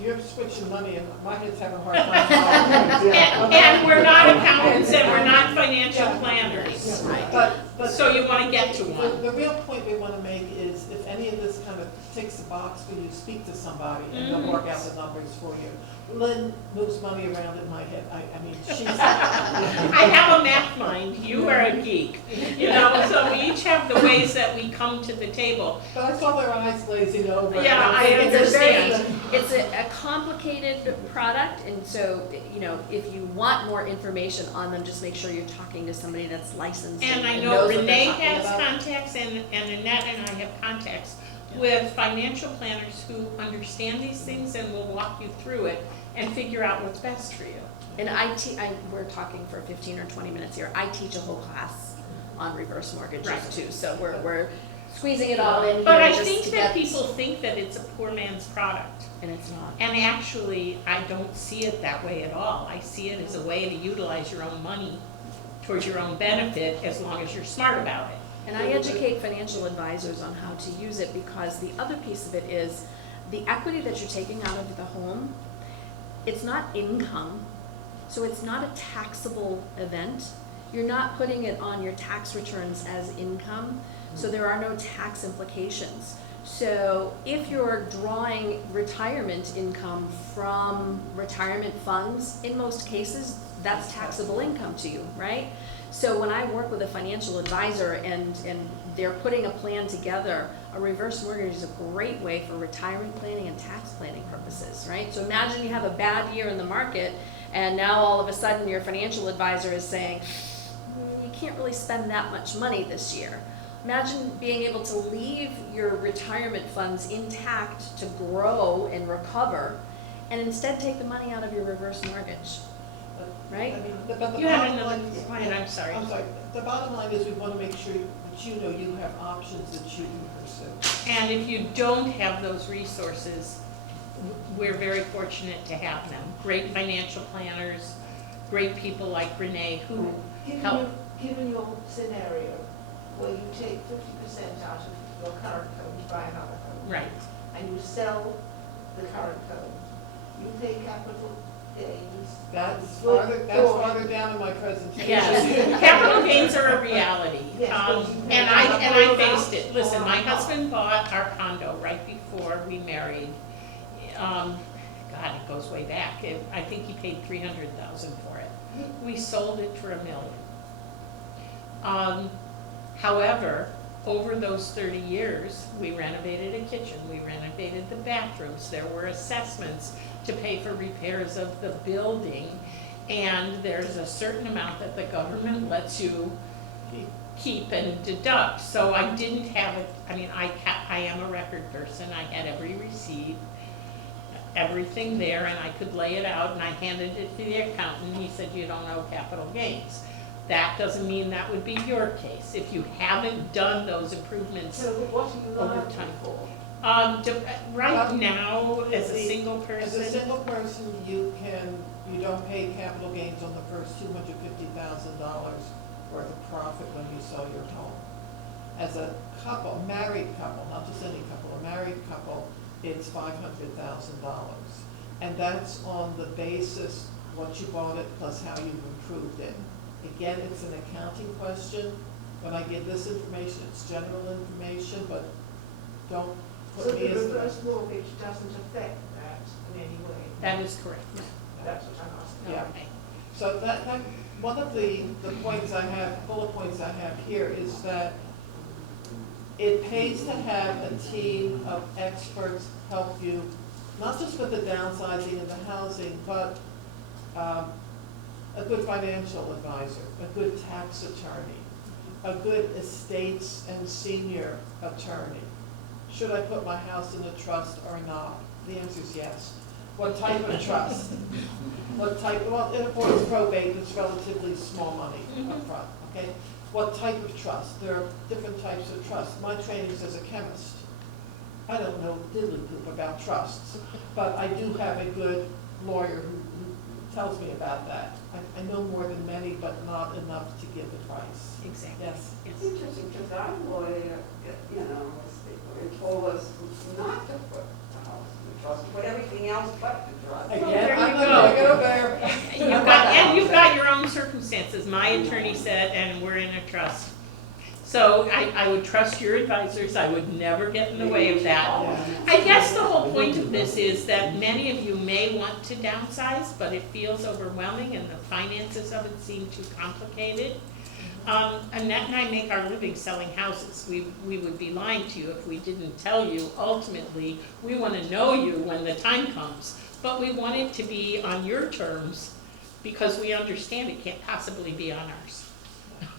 you're switching money and my head's having a hard time following. And we're not accountants and we're not financial planners. Right. But So you wanna get to one. the real point we want to make is if any of this kind of ticks the box for you, speak to somebody and they'll work out the numbers for you. Lynn moves money around in my head. I mean, she's. I have a math mind, you are a geek, you know, so we each have the ways that we come to the table. But I saw their eyes glazing over. Yeah, I It's a very, understand. it's a complicated product, and so, you know, if you want more information on them, just make sure you're talking to somebody that's licensed And I and know knows what they're Renee talking has about. contacts and Annette and I have contacts with financial planners who understand these things and will walk you through it and figure out what's best for you. And we're talking for 15 or 20 minutes here, I teach a whole class on reverse mortgages Right. too, so we're squeezing it all in But here I just think to that get- people think that it's a poor man's product. And it's not. And actually, I don't see it that way at all. I see it as a way to utilize your own money towards your own benefit as long as you're smart about it. And I educate financial advisors on how to use it, because the other piece of it is the equity that you're taking out of the home, it's not income, so it's not a taxable event. You're not putting it on your tax returns as income, so there are no tax implications. So if you're drawing retirement income from retirement funds, in most cases, that's taxable income to you, right? So when I work with a financial advisor and they're putting a plan together, a reverse mortgage is a great way for retirement planning and tax planning purposes, right? So imagine you have a bad year in the market, and now all of a sudden your financial advisor is saying, you can't really spend that much money this year. Imagine being able to leave your retirement funds intact to grow and recover, and instead take the money out of your reverse mortgage, right? I mean, but the You had bottom another, line is- go ahead, I'm sorry. I'm sorry, the bottom line is we want to make sure that you know you have options that you can pursue. And if you don't have those resources, we're very fortunate to have them. Great financial planners, great people like Renee who help. Given your scenario, where you take 50% out of your current home to buy another home, Right. and you sell the current home, you pay capital gains. That's for- farther down in my presentation. Yes, capital gains are a reality. Yes, but you pay And I capital faced it. gains Listen, my or husband bought our condo right before we married. God, it goes way back. I think he paid $300,000 for it. We sold it for $1 million. However, over those 30 years, we renovated a kitchen, we renovated the bathrooms, there were assessments to pay for repairs of the building, and there's a certain amount that the government lets you keep and deduct. So I didn't have it, I mean, I am a record person, I had every receipt. everything there and I could lay it out, and I handed it to the accountant, and he said, you don't owe capital gains. That doesn't mean that would be your case, if you haven't done those improvements So what are you over liable time. for? Right now, as a The- single As a person, single person, you don't pay capital gains on the first $250,000 worth of profit when you sell your home. As a couple, married couple, not just any couple, a married couple, it's $500,000. And that's on the basis what you bought it plus how you've improved it. Again, it's an accounting question. When I give this information, it's general information, but don't So put me the as reverse mortgage doesn't affect that in any way? that is correct. That's what I'm asking. Yeah. Okay. So that, one of the points I have, bullet points I have here is that it pays to have a team of experts help you, not just with the downsizing of the housing, but a good financial advisor, a good tax attorney, a good estates and senior attorney. Should I put my house in a trust or not? The answer is yes. What type of trust? What type, well, it avoids probate, it's relatively small money up front, okay? What type of trust? There are different types of trust. My training is as a chemist. I don't know diddly poop about trusts, but I do have a good lawyer who tells me about that. I know more than many, but not enough to give advice. Exactly. Yes. It's interesting, because our lawyer, told us not to put the house in the trust, put everything else but the trust. Again, there I'm you not go. gonna go there. You've got your own circumstances. My attorney said, and we're in a trust. So I would trust your advisors. I would never get in the way of that. I guess the whole point of this is that many of you may want to downsize, but it feels overwhelming and the finances of it seem too complicated. Annette and I make our living selling houses. We would be lying to you if we didn't tell you. Ultimately, we want to know you when the time comes, but we want it to be on your terms because we understand it can't possibly be on ours.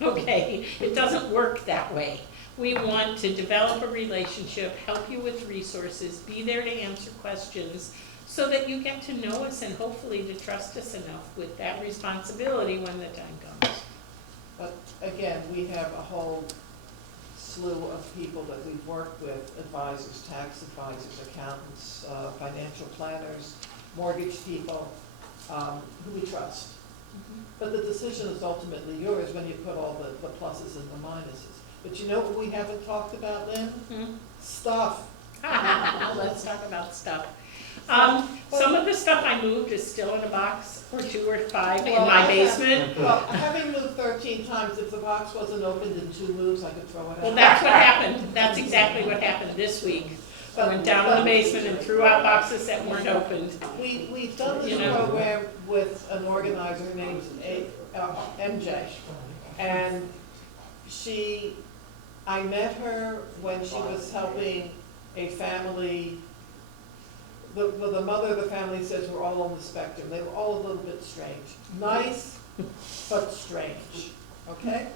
Okay, it doesn't work that way. We want to develop a relationship, help you with resources, be there to answer questions so that you get to know us and hopefully to trust us enough with that responsibility when the time comes. But again, we have a whole slew of people that we've worked with, advisors, tax advisors, accountants, financial planners, mortgage people, who we trust. But the decision is ultimately yours when you put all the pluses and the minuses. But you know what we haven't talked about, Lynn? Stuff. Let's talk about stuff. Some of the stuff I moved is still in a box or 2 or 5 in my basement. Well, having moved 13 times, if the box wasn't opened in 2 moves, I could throw it out. Well, that's what happened. That's exactly what happened this week. I went down in the basement and threw out boxes that weren't opened. We've done this You know. program with an organizer named MJ. And I met her when she was helping a family. The mother of the family says we're all on the spectrum. They were all a little bit strange. Nice, but strange, okay?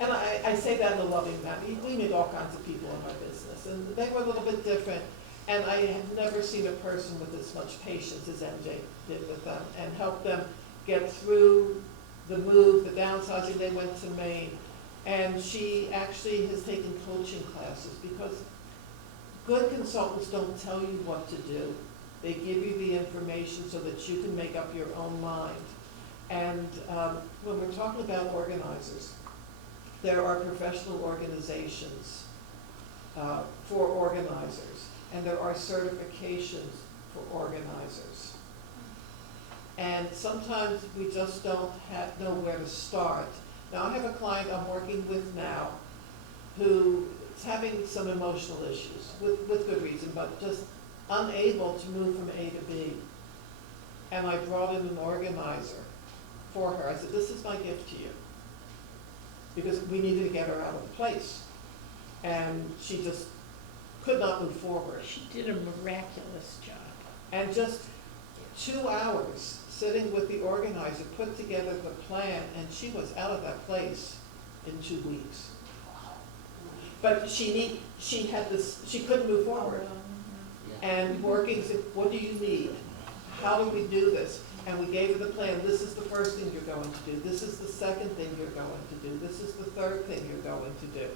And I say that in a loving manner. We meet all kinds of people in my business, and they were a little bit different. And I have never seen a person with as much patience as MJ did with them and helped them get through the move, the downsizing. They went to Maine. And she actually has taken coaching classes because good consultants don't tell you what to do. They give you the information so that you can make up your own mind. And when we're talking about organizers, there are professional organizations for organizers, and there are certifications for organizers. And sometimes we just don't know where to start. Now, I have a client I'm working with now who is having some emotional issues, with good reason, but just unable to move from A to B. And I brought in an organizer for her. I said, this is my gift to you. Because we needed to get her out of the place. And she just could not move forward. She did a miraculous job. And just 2 hours sitting with the organizer, put together the plan, and she was out of that place in 2 weeks. But she couldn't move forward. and working, what do you need? How do we do this? And we gave her the plan, this is the first thing you're going to do, this is the second thing you're going to do, this is the third thing you're going to do.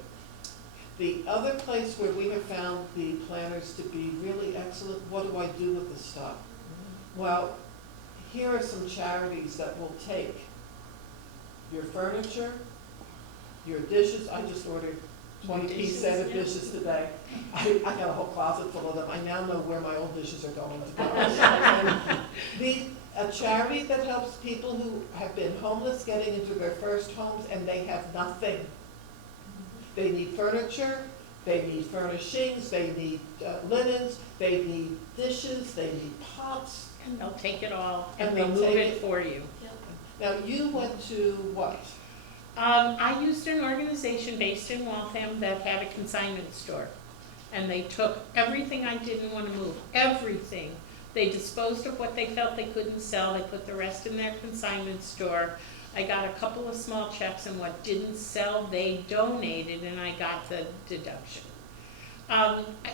The other place where we have found the planners to be really excellent, what do I do with the stuff? Well, here are some charities that will take your furniture, your dishes. I just ordered 20-piece set of dishes today. I got a whole closet full of them. I now know where my old dishes are going to go. And a charity that helps people who have been homeless getting into their first homes and they have nothing. They need furniture, they need furnishings, they need linens, they need dishes, they need pots. And they'll take it all And and they'll they'll move take it it. for you. Now, you went to what? I used an organization based in Waltham that had a consignment store. And they took everything I didn't want to move, everything. They disposed of what they felt they couldn't sell. They put the rest in their consignment store. I got a couple of small checks, and what didn't sell, they donated, and I got the deduction.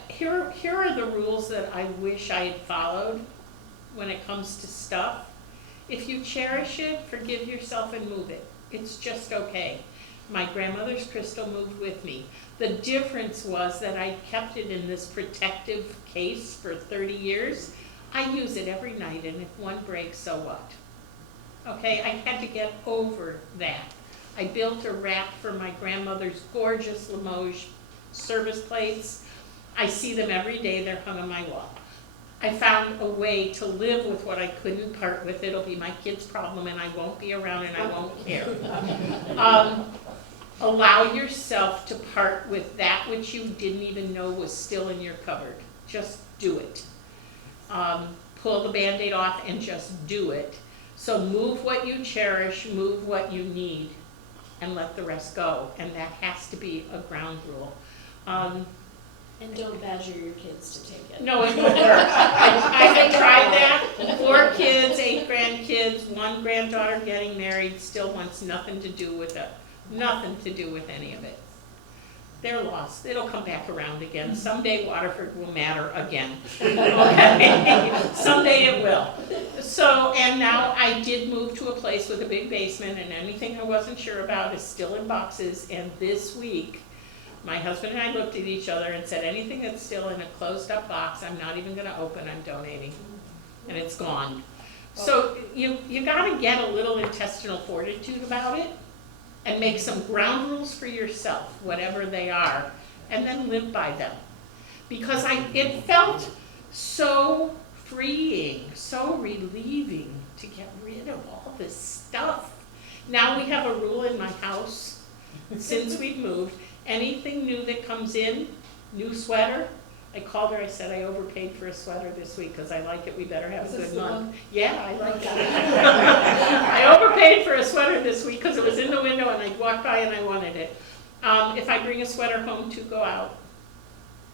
Here are the rules that I wish I had followed when it comes to stuff. If you cherish it, forgive yourself and move it. It's just okay. My grandmother's crystal moved with me. The difference was that I kept it in this protective case for 30 years. I use it every night, and if one breaks, so what? Okay, I had to get over that. I built a rack for my grandmother's gorgeous Limoges service plates. I see them every day, they're hung on my wall. I found a way to live with what I couldn't part with. It'll be my kid's problem, and I won't be around, and I won't care. Allow yourself to part with that which you didn't even know was still in your cupboard. Just do it. Pull the Band-Aid off and just do it. So move what you cherish, move what you need, and let the rest go. And that has to be a ground rule. And don't badger your kids to take it. No, it won't work. I had tried that. 4 kids, 8 grandkids, 1 granddaughter getting married, still wants nothing to do with it. Nothing to do with any of it. They're lost. It'll come back around again. Someday Waterford will matter again. Okay? Someday it will. So, and now I did move to a place with a big basement, and anything I wasn't sure about is still in boxes. And this week, my husband and I looked at each other and said, anything that's still in a closed up box, I'm not even gonna open, I'm donating. And it's gone. So you gotta get a little intestinal fortitude about it and make some ground rules for yourself, whatever they are, and then live by them. Because it felt so freeing, so relieving to get rid of all this stuff. Now we have a rule in my house, since we've moved, anything new that comes in, new sweater, I called her, I said, I overpaid for a sweater this week because I like it, we better have a good month. Yeah, I like that. I overpaid for a sweater this week because it was in the window and I walked by and I wanted it. If I bring a sweater home to go out,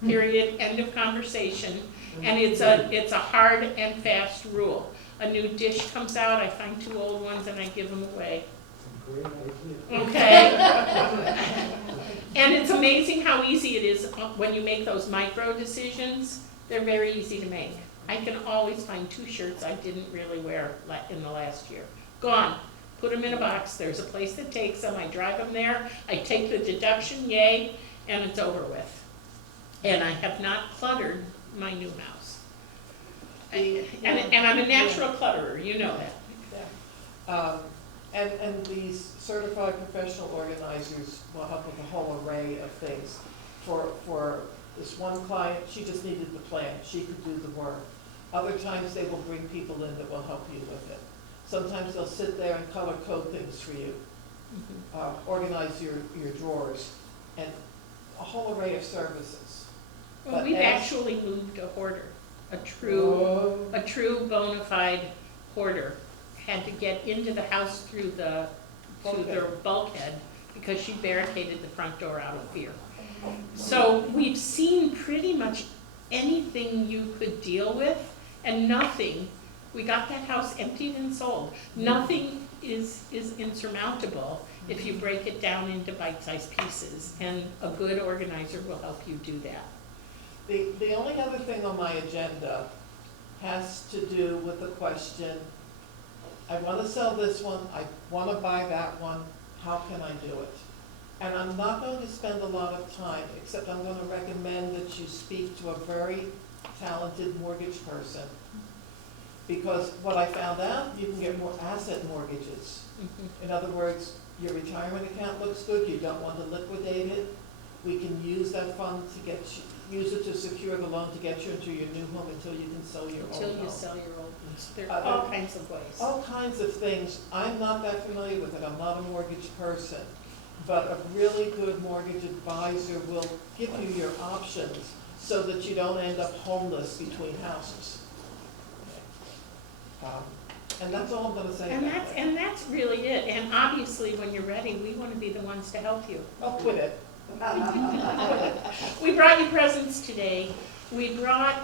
period, end of conversation. And it's a hard and fast rule. A new dish comes out, I find 2 old ones and I give them away. Great idea. Okay? And it's amazing how easy it is when you make those micro decisions. They're very easy to make. I can always find 2 shirts I didn't really wear in the last year. Gone. Put them in a box. There's a place that takes them. I drive them there. I take the deduction, yay, and it's over with. And I have not cluttered my new house. And I'm a natural clutterer, you know that. And these certified professional organizers will help with a whole array of things. For this one client, she just needed the plan. She could do the work. Other times they will bring people in that will help you with it. Sometimes they'll sit there and color code things for you, organize your drawers, and a whole array of services. Well, But we've as- actually moved a hoarder, a true bona fide hoarder. Had to get into the house through the bulkhead because she barricaded the front door out of fear. So we've seen pretty much anything you could deal with, and nothing, we got that house emptied and sold. Nothing is insurmountable if you break it down into bite-sized pieces, and a good organizer will help you do that. The only other thing on my agenda has to do with the question, I wanna sell this one, I wanna buy that one, how can I do it? And I'm not going to spend a lot of time, except I'm gonna recommend that you speak to a very talented mortgage person. Because what I found out, you can get more asset mortgages. In other words, your retirement account looks good, you don't want to liquidate it. We can use that fund to get you, use it to secure the loan to get you into your new home until you can sell your old home. Until you sell your old ones. There are all kinds of ways. All kinds of things. I'm not that familiar with it. I'm not a mortgage person. But a really good mortgage advisor will give you your options so that you don't end up homeless between houses. And that's all I'm gonna say about that. And that's really it. And obviously, when you're ready, we want to be the ones to help you. Oh, quit it. We brought you presents today. We brought,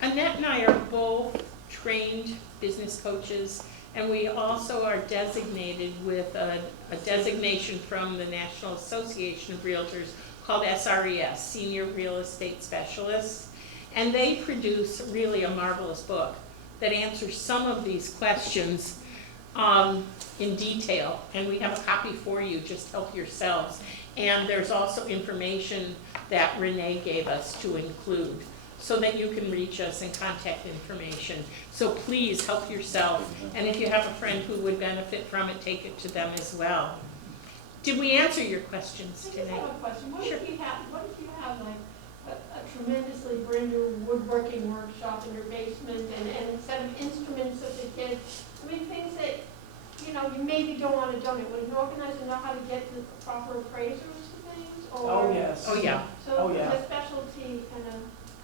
Annette and I are both trained business coaches, and we also are designated with a designation from the National Association of Realtors called SRES, Senior Real Estate Specialists. And they produce really a marvelous book that answers some of these questions in detail. And we have a copy for you, just help yourselves. And there's also information that Renee gave us to include so that you can reach us and contact information. So please help yourself. And if you have a friend who would benefit from it, take it to them as well. Did we answer your questions I today? just have a question. What Sure. if you have like a tremendously brand new woodworking workshop in your basement and a set of instruments that the kids, I mean, things that, you know, you maybe don't want to donate. Would an organizer know how to get the proper appraisers for things? Or, Oh, yes. Oh, yeah. So Oh, yeah. the specialty kind of,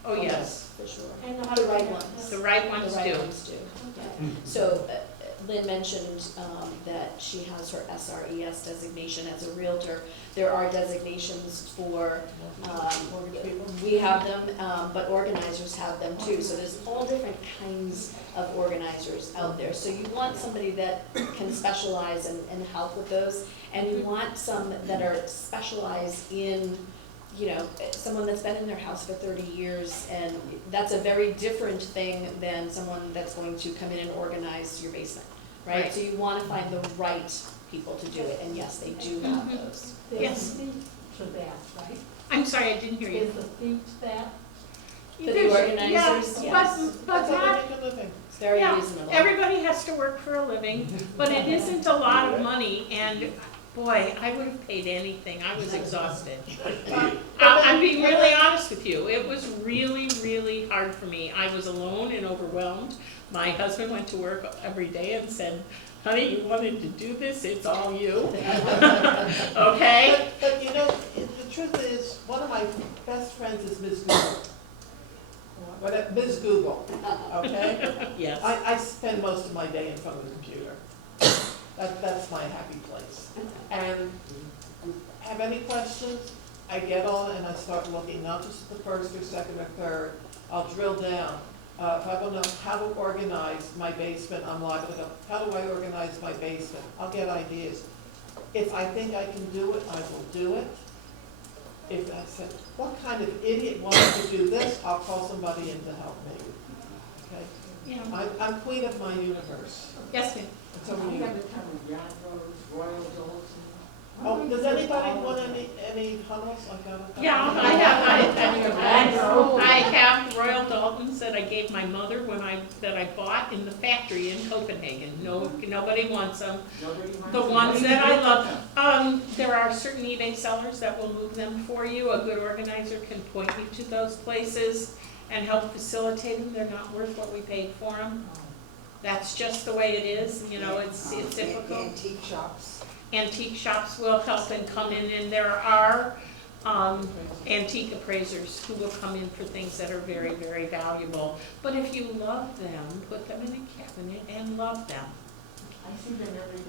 Oh, yes. For sure. and know how The to right do it. ones. The right ones The right do. ones do. Okay. So Lynn mentioned that she has her SRES designation as a realtor. There are designations for, we have them, but organizers have them too. So there's all different kinds of organizers out there. So you want somebody that can specialize and help with those. And you want some that are specialized in, you know, someone that's been in their house for 30 years, and that's a very different thing than someone that's going to come in and organize your basement, right? Right. So you want to find the right people to do it, and yes, they do have those. Yes. There's a fee for that, right? I'm sorry, I didn't hear you. Is the fee to that? For the There's- organizers, yeah, yes. But That's how not, they make a living. It's very yeah, reasonable. everybody has to work for a living, but it isn't a lot of money, and boy, I would have paid anything, I was exhausted. I'm being really honest with you, it was really, really hard for me. I was alone and overwhelmed. My husband went to work every day and said, honey, you wanted to do this, it's all you. Okay? But you know, the truth is, one of my best friends is Ms. Google. Ms. Google, okay? Yes. I spend most of my day in front of the computer. That's my happy place. And have any questions, I get on and I start looking, not just at the first or second or third. I'll drill down. If I don't know how to organize my basement, I'm liable to go, how do I organize my basement? I'll get ideas. If I think I can do it, I will do it. If I said, what kind of idiot wants to do this, I'll call somebody in to help me. Okay? Yeah. I'm queen of my universe. Yes, ma'am. It's over you. Royal Dolls. Oh, does anybody want any hummus? I got it. Yeah, I have Royal Daltons that I gave my mother that I bought in the factory in Copenhagen. Nobody wants them. The ones that I love, there are certain eBay sellers that will move them for you. A good organizer can point you to those places and help facilitate them. They're not worth what we paid for them. That's just the way it is, you know, it's difficult. Antique shops. Antique shops will help and come in, and there are antique appraisers who will come in for things that are very, very valuable. But if you love them, put them in a cabinet and love them. I see them every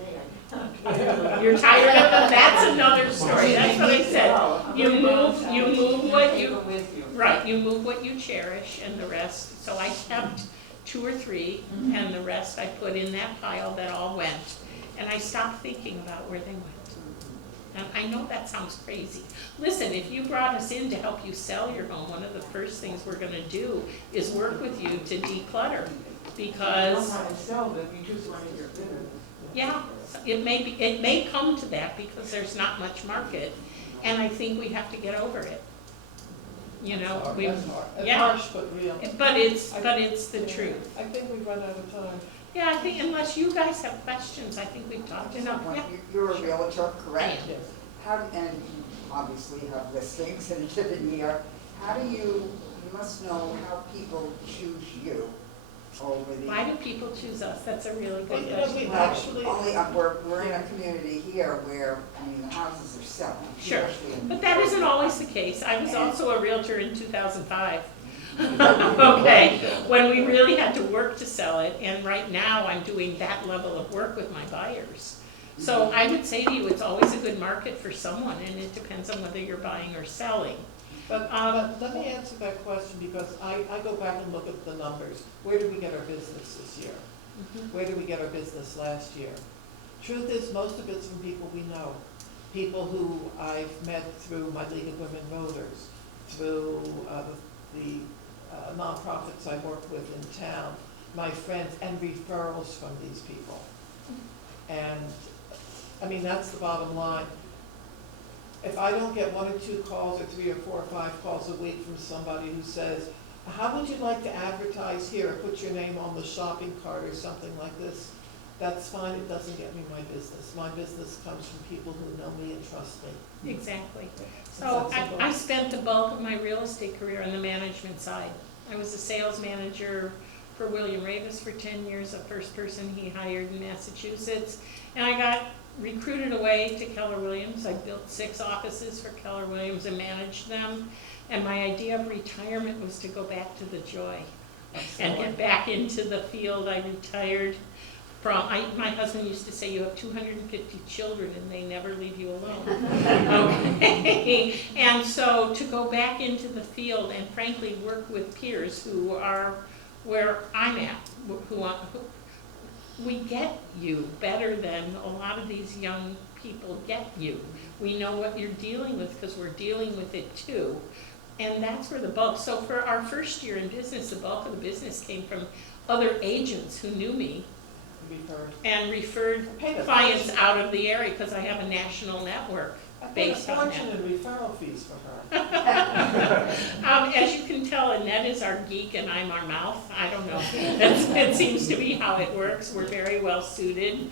day. You're tired of them, that's another story, that's what I said. You move what you, right, you move what you cherish and the rest. So I kept 2 or 3, and the rest I put in that pile that all went. And I stopped thinking about where they went. And I know that sounds crazy. Listen, if you brought us in to help you sell your home, one of the first things we're gonna do is work with you to declutter. Because, You don't wanna sell them, you just wanna get rid of them. yeah, it may come to that because there's not much market. And I think we have to get over it. You know, That's we, hard. It's yeah. harsh, but real. but it's the truth. I think we've run out of time. Yeah, I think unless you guys have questions, I think we've talked enough. Yeah. You're a realtor, correct? I am. How, and you obviously have listings in a given year. How do you must know how people choose you over the. Why do people choose us? That's a really Well, good you know, question. we Well, actually, only, we're in a community here where, I mean, the houses are selling. Sure, especially in but that isn't always the case. I was also a realtor in 2005. Okay, when we really had to work to sell it, and right now I'm doing that level of work with my buyers. So I would say to you, it's always a good market for someone, and it depends on whether you're buying or selling. but let me answer that question, because I go back and look at the numbers. Where did we get our business this year? Where did we get our business last year? Truth is, most of it's from people we know. People who I've met through my League of Women Voters, through the nonprofits I work with in town, my friends, and referrals from these people. And, I mean, that's the bottom line. If I don't get 1 or 2 calls, or 3 or 4 or 5 calls a week from somebody who says, how would you like to advertise here, or put your name on the shopping cart or something like this, that's fine, it doesn't get me my business. My business comes from people who know me and trust me. Exactly. So I spent the bulk of my real estate career on the management side. I was a sales manager for William Ravis for 10 years, the first person he hired in Massachusetts. And I got recruited away to Keller Williams. I built 6 offices for Keller Williams and managed them. And my idea of retirement was to go back to the joy and get back into the field. I retired from, my husband used to say, you have 250 children and they never leave you alone. Okay. And so to go back into the field and frankly work with peers who are where I'm at, who we get you better than a lot of these young people get you. We know what you're dealing with because we're dealing with it too. And that's where the bulk, so for our first year in business, the bulk of the business came from other agents who knew me and referred clients out of the area because I have a national network based on I paid a fortune in referral fees for her. As you can tell, Annette is our geek and I'm our mouth. I don't know. It seems to be how it works. We're very well suited,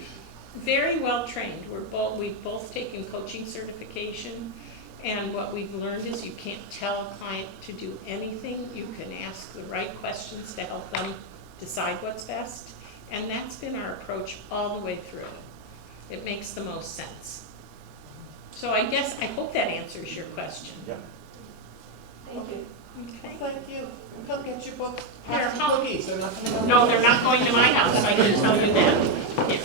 very well trained. We've both taken coaching certification. And what we've learned is you can't tell a client to do anything. You can ask the right questions to help them decide what's best. And that's been our approach all the way through. It makes the most sense. So I hope that answers your question. Yeah. Thank you. Okay. Thank you. Come get your books. Here, Have some cookies. They're not coming. No, they're not going to my house, I can tell you that. Yeah.